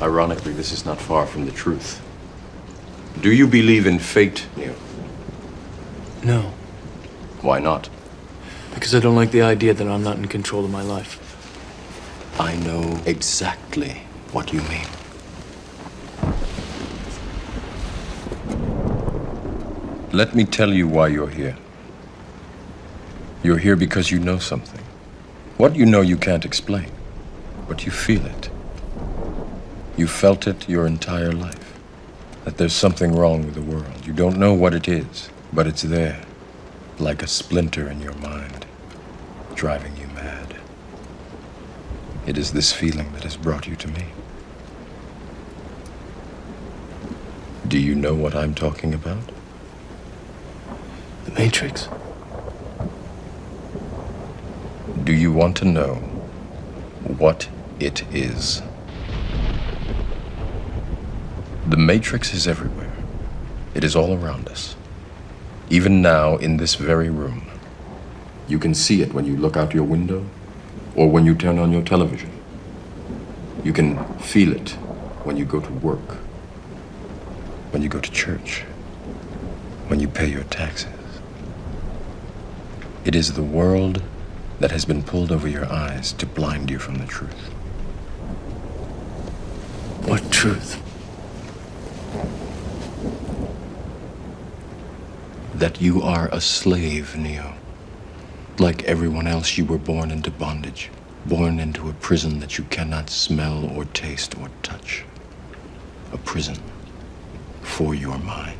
Ironically, this is not far from the truth. Do you believe in fate, Neo? No, Why not? because I don't like the idea that I'm not in control of my life. I know exactly what you mean. Let me tell you why you're here. You're here because you know something. What you know you can't explain, but you feel it. You felt it your entire life, that there's something wrong with the world. You don't know what it is, but it's there, like a splinter in your mind, driving you mad. It is this feeling that has brought you to me. Do you know what I'm talking about? The Matrix. Do you want to know what it is? The Matrix is everywhere. It is all around us. Even now, in this very room. You can see it when you look out your window. or when you turn on your television. You can feel it when you go to work, when you go to church, when you pay your taxes. It is the world that has been pulled over your eyes to blind you from the truth. What truth? That you are a slave, Neo. Like everyone else, you were born into bondage, born into a prison that you cannot smell or taste or touch. A prison for your mind.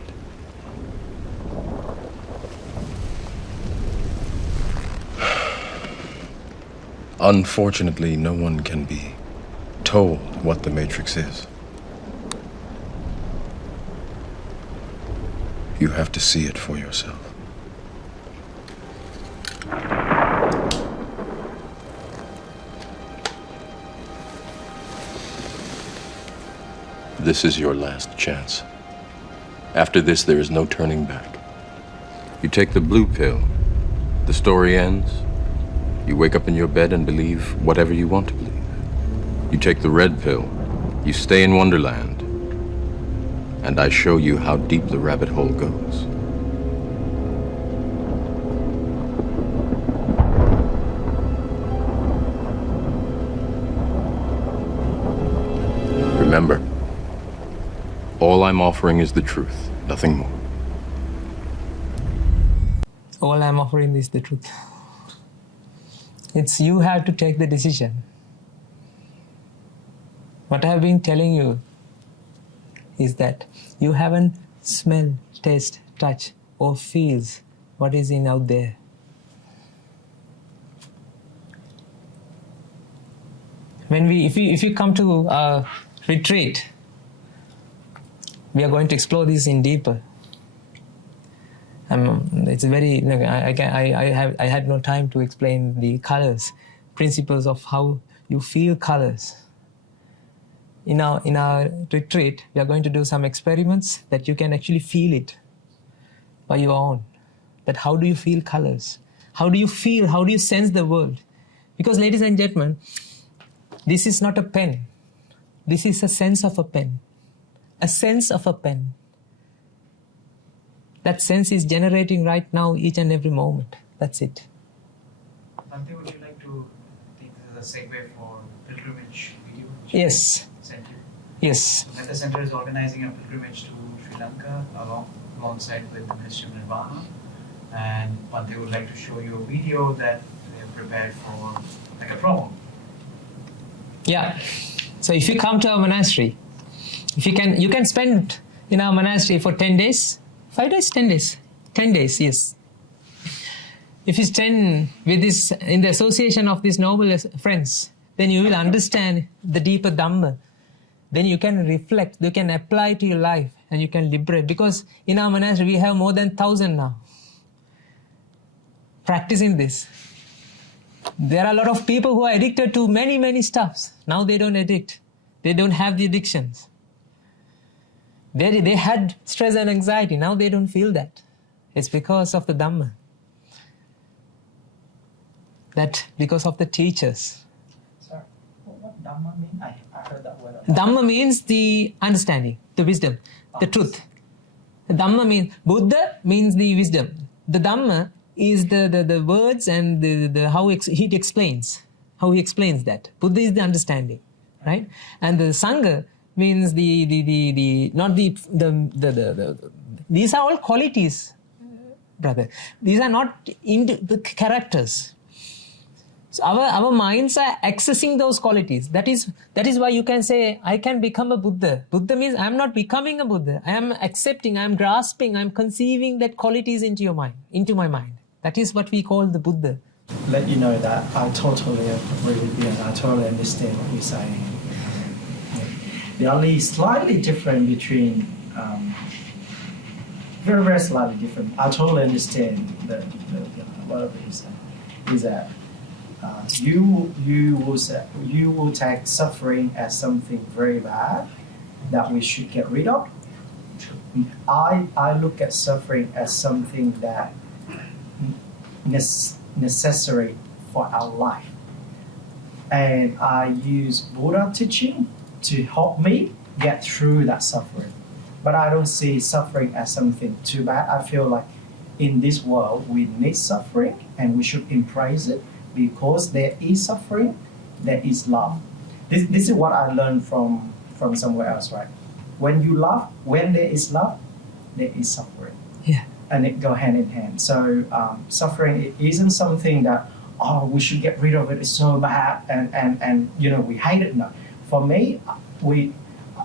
Unfortunately, no one can be told what the Matrix is. You have to see it for yourself. This is your last chance. After this, there is no turning back. You take the blue pill, the story ends. You wake up in your bed and believe whatever you want to believe. You take the red pill, you stay in Wonderland, and I show you how deep the rabbit hole goes. Remember, all I'm offering is the truth, nothing more. All I'm offering is the truth. It's you have to take the decision. What I have been telling you is that you haven't smelled, taste, touch, or feels what is in out there. If you come to a retreat, we are going to explore this in deeper. It's very. I had no time to explain the colors, principles of how you feel colors. In our retreat, we are going to do some experiments that you can actually feel it by your own. That how do you feel colors? How do you feel? How do you sense the world? Because, ladies and gentlemen, this is not a pen. This is a sense of a pen. A sense of a pen. That sense is generating right now, each and every moment. That's it. Bhante, would you like to think this is a segue for pilgrimage video? Yes. Sent you? Yes. The Metta Center is organizing a pilgrimage to Sri Lanka alongside with the Ministry of Nirvana. And Bhante would like to show you a video that they have prepared for like a promo. Yeah. So if you come to our monastery, if you can spend in our monastery for 10 days. 5 days, 10 days. 10 days, yes. If you stand with this, in the association of these noble friends, then you will understand the deeper Dhamma. Then you can reflect, you can apply to your life, and you can liberate. Because in our monastery, we have more than 1,000 now practicing this. There are a lot of people who are addicted to many, many stuffs. Now they don't addict. They don't have the addictions. They had stress and anxiety. Now they don't feel that. It's because of the Dhamma. That because of the teachers. Sorry, what Dhamma mean? I heard that word. Dhamma means the understanding, the wisdom, the truth. The Dhamma means, Buddha means the wisdom. The Dhamma is the words and the how he explains that. Buddha is the understanding, right? And the Sangha means these are all qualities, brother. These are not the characters. So our minds are accessing those qualities. That is why you can say, I can become a Buddha. Buddha means I am not becoming a Buddha. I am accepting, I am grasping, I am conceiving that qualities into my mind. That is what we call the Buddha. Let you know that I totally agree with you and I totally understand what you're saying. The only slightly different between, very, very slightly different, I totally understand whatever you say, is that you will take suffering as something very bad that we should get rid of. I look at suffering as something that necessary for our life. and I use Buddha teaching to help me get through that suffering. But I don't see suffering as something too bad. I feel like in this world we need suffering and we should embrace it, because there is suffering, there is love. This is what I learned from somewhere else, right? When you love, when there is love, there is suffering. Yeah. And it go hand in hand. So suffering, it isn't something that, oh, we should get rid of it, it's so bad, and you know, we hate it. No. For me,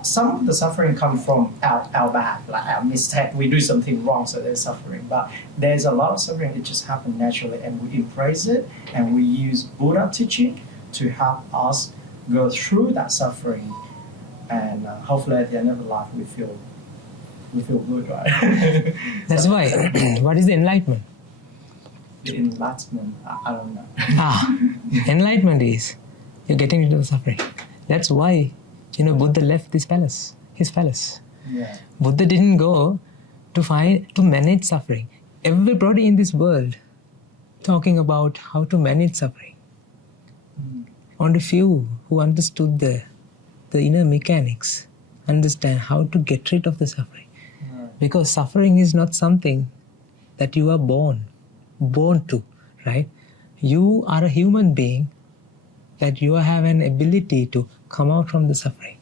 some of the suffering comes from our bad, like our mistake. We do something wrong, so there's suffering. But there's a lot of suffering that just happens naturally, and we embrace it, and we use Buddha teaching to help us go through that suffering, and hopefully at the end of the life we feel good, right? That's why. What is the enlightenment? The enlightenment, I don't know. Enlightenment is you're getting rid of suffering. That's why, Buddha left his palace. Yeah. Buddha didn't go to manage suffering. Everybody in this world talking about how to manage suffering. Only few who understood the inner mechanics understand how to get rid of the suffering. Because suffering is not something that you are born to, right? You are a human being that you have an ability to come out from the suffering.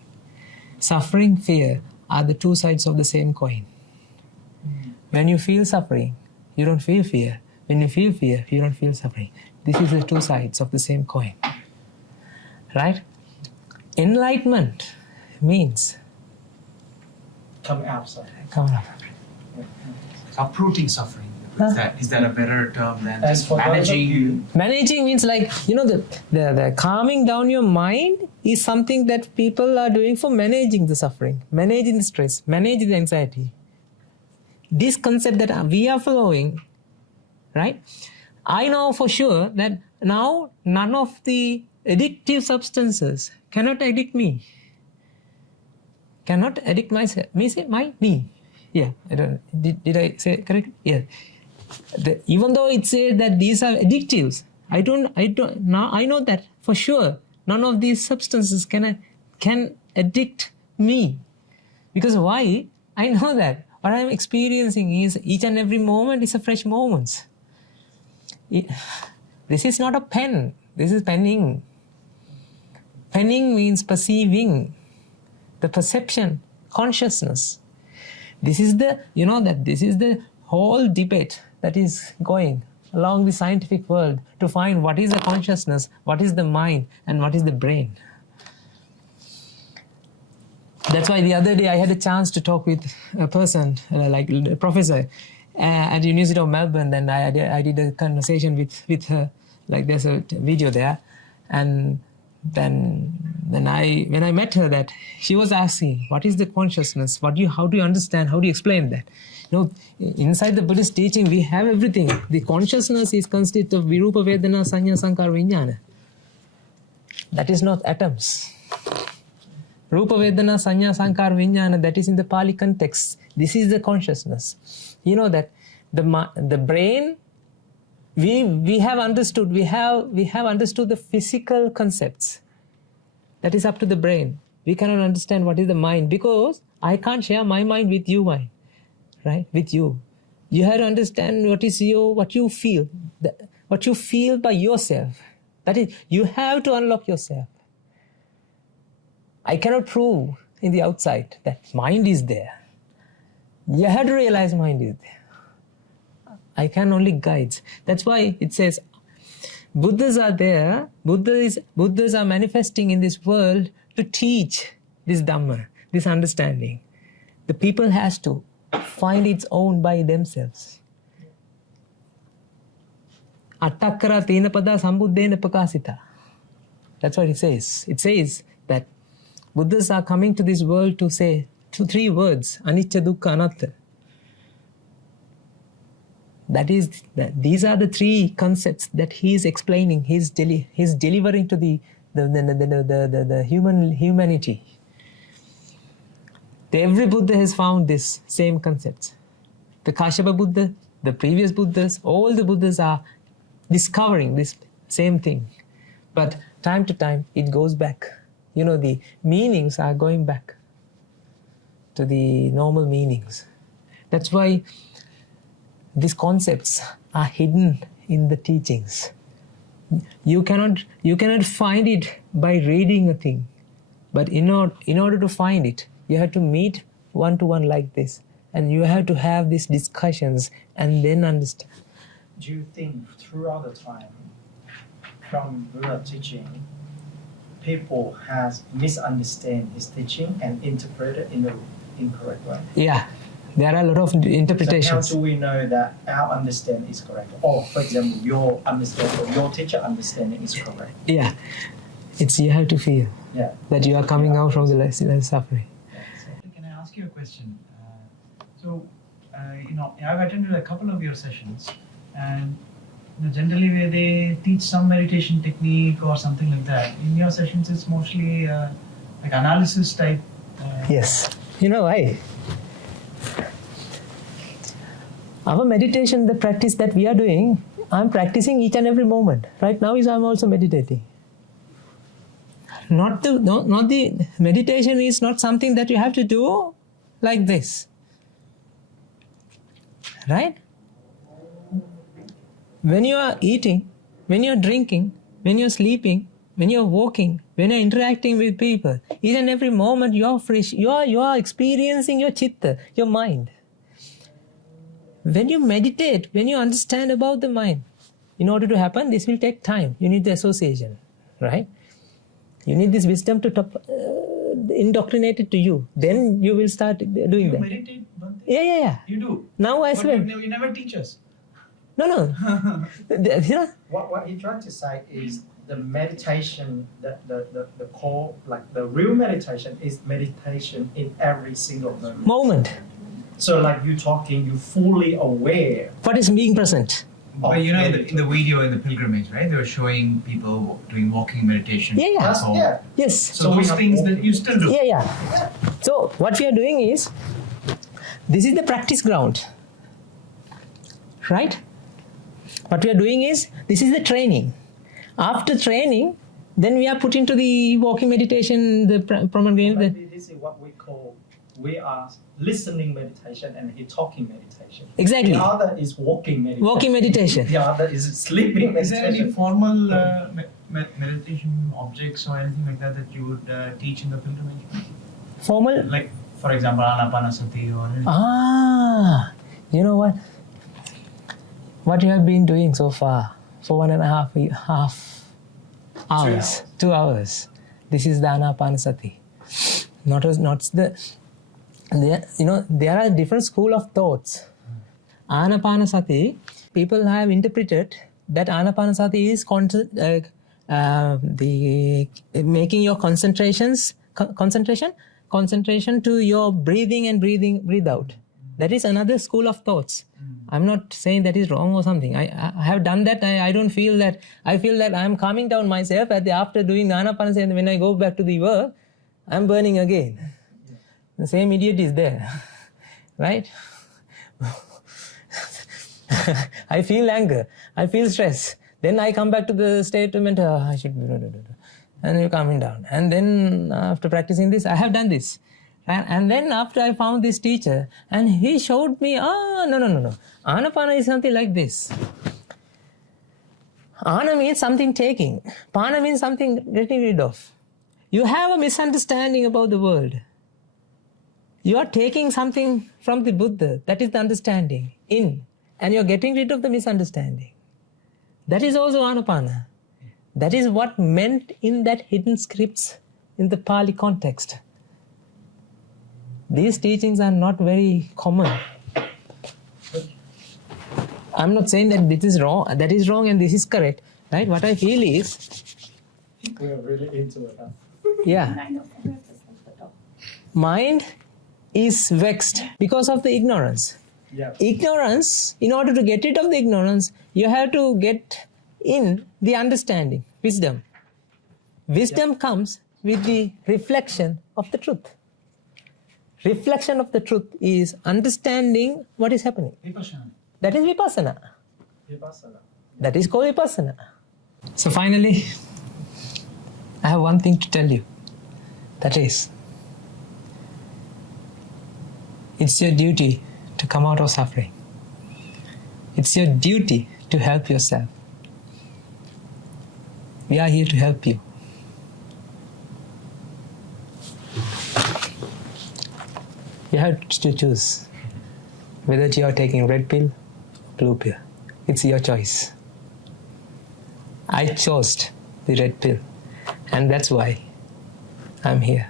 Suffering, fear are the two sides of the same coin. When you feel suffering, you don't feel fear. When you feel fear, you don't feel suffering. This is the two sides of the same coin. Right? Enlightenment means Come outside. come out. Uprooting suffering. Is that a better term than As just for those of managing? you, Managing means the calming down your mind is something that people are doing for managing the suffering, managing the stress, managing the anxiety. This concept that we are following, right? I know for sure that now none of the addictive substances cannot addict me. Cannot addict myself. Me. Yeah, I don't. Did I say it correctly? Yeah. Even though it says that these are addictives, I don't. Now I know that for sure. None of these substances can addict me, because why? I know that what I'm experiencing is each and every moment is a fresh moment. This is not a pen. This is penning. Penning means perceiving, the perception, consciousness. This is the whole debate that is going along the scientific world to find what is the consciousness, what is the mind, and what is the brain. That's why the other day I had a chance to talk with a person, like a professor at the University of Melbourne. Then I did a conversation with her, like there's a video there, and then when I met her, that she was asking, what is the consciousness? How do you understand? How do you explain that? Inside the Buddhist teaching, we have everything. The consciousness is constituted of virupa vedana sanya sankara vijnana. That is not atoms. Rupa vedana sanya sankara vijnana, that is in the Pali context. This is the consciousness. You know that the brain, we have understood the physical concepts. That is up to the brain. We cannot understand what is the mind, because I can't share my mind with you, mind, right? With you. You have to understand what you feel by yourself. That is, you have to unlock yourself. I cannot prove in the outside that mind is there. You have to realize mind is there. I can only guide. That's why it says Buddhas are there. Buddhas are manifesting in this world to teach this dhamma, this understanding. The people has to find its own by themselves. Attakkara tena pada sambuddhena pakasita. That's what it says. It says that Buddhas are coming to this world to say three words: anicca, dukkha, anatta. These are the three concepts that he is explaining. He's delivering to the humanity. Every Buddha has found this same concept. The Kashyapa Buddha, the previous Buddhas, all the Buddhas are discovering this same thing. But time to time, it goes back. The meanings are going back to the normal meanings. That's why these concepts are hidden in the teachings. You cannot find it by reading a thing. But in order to find it, you have to meet one-to-one like this. And you have to have these discussions and then understand. Do you think throughout the time, from Buddha teaching, people has misunderstood his teaching and interpreted in the incorrect way? Yeah, there are a lot of interpretations. So how do we know that our understanding is correct? Or, for example, your understanding or your teacher understanding is correct? Yeah, you have to feel that you are coming out from the less suffering. Can I ask you a question? I've attended a couple of your sessions, and generally where they teach some meditation technique or something like that. In your sessions, it's mostly like analysis type. Yes. You know why? Our meditation, the practice that we are doing, I'm practicing each and every moment. Right now I'm also meditating. Not the meditation is not something that you have to do like this. Right? When you are eating, when you are drinking, when you are sleeping, when you are walking, when you are interacting with people, each and every moment you are fresh, you are experiencing your chitta, your mind. When you meditate, when you understand about the mind, in order to happen, this will take time. You need the association, right? You need this wisdom to indoctrinate it to you. Then you will start doing that. You meditate, Bhante? Yeah. You do? Now as well. You never teach us. No. What he tried to say is the meditation, the core, like the real meditation is meditation in every single moment. So like you talking, you fully aware. What is being present? But in the video in the pilgrimage, right? They were showing people doing walking meditation. Yeah. Yes. So those things that you still do. Yeah. So what we are doing is, this is the practice ground, right? What we are doing is, this is the training. After training, then we are put into the walking meditation, the promulgation. This is what we are listening meditation and talking meditation. Exactly. The other is walking meditation. Walking meditation. The other is sleeping meditation. Is there any formal meditation objects or anything like that you would teach in the pilgrimage? Formal? Like, for example, anapanasati or anything? You know what? What you have been doing so far for 1.5 hours, 2 hours. This is the anapanasati. There are different school of thoughts. Anapanasati, people have interpreted that anapanasati is making your concentration to your breathing and breathe out. That is another school of thoughts. I'm not saying that is wrong or something. I have done that. I don't feel that. I feel that I'm calming down myself after doing the anapanasati, and when I go back to the work, I'm burning again. The same idiot is there, right? I feel anger, I feel stress. Then I come back to the statement, I should be, and you're calming down. And then after practicing this, I have done this. And then after I found this teacher, and he showed me, no. Anapana is something like this. Ana means something taking. Pana means something getting rid of. You have a misunderstanding about the world. You are taking something from the Buddha, that is the understanding, in, and you are getting rid of the misunderstanding. That is also Anapana. That is what meant in that hidden scripts in the Pali context. These teachings are not very common. I'm not saying that this is wrong, that is wrong and this is correct, right? What I feel is... We are really into it. Yeah. Mind is vexed because of the ignorance. Yeah. Ignorance, in order to get rid of the ignorance, you have to get in the understanding, wisdom. Wisdom comes with the reflection of the truth. Reflection of the truth is understanding what is happening. Vipassana. That is vipassana. Vipassana. That is called vipassana. So finally, I have one thing to tell you. That is, it's your duty to come out of suffering. It's your duty to help yourself. We are here to help you. You have to choose whether you are taking red pill or blue pill. It's your choice. I chose the red pill, and that's why I'm here.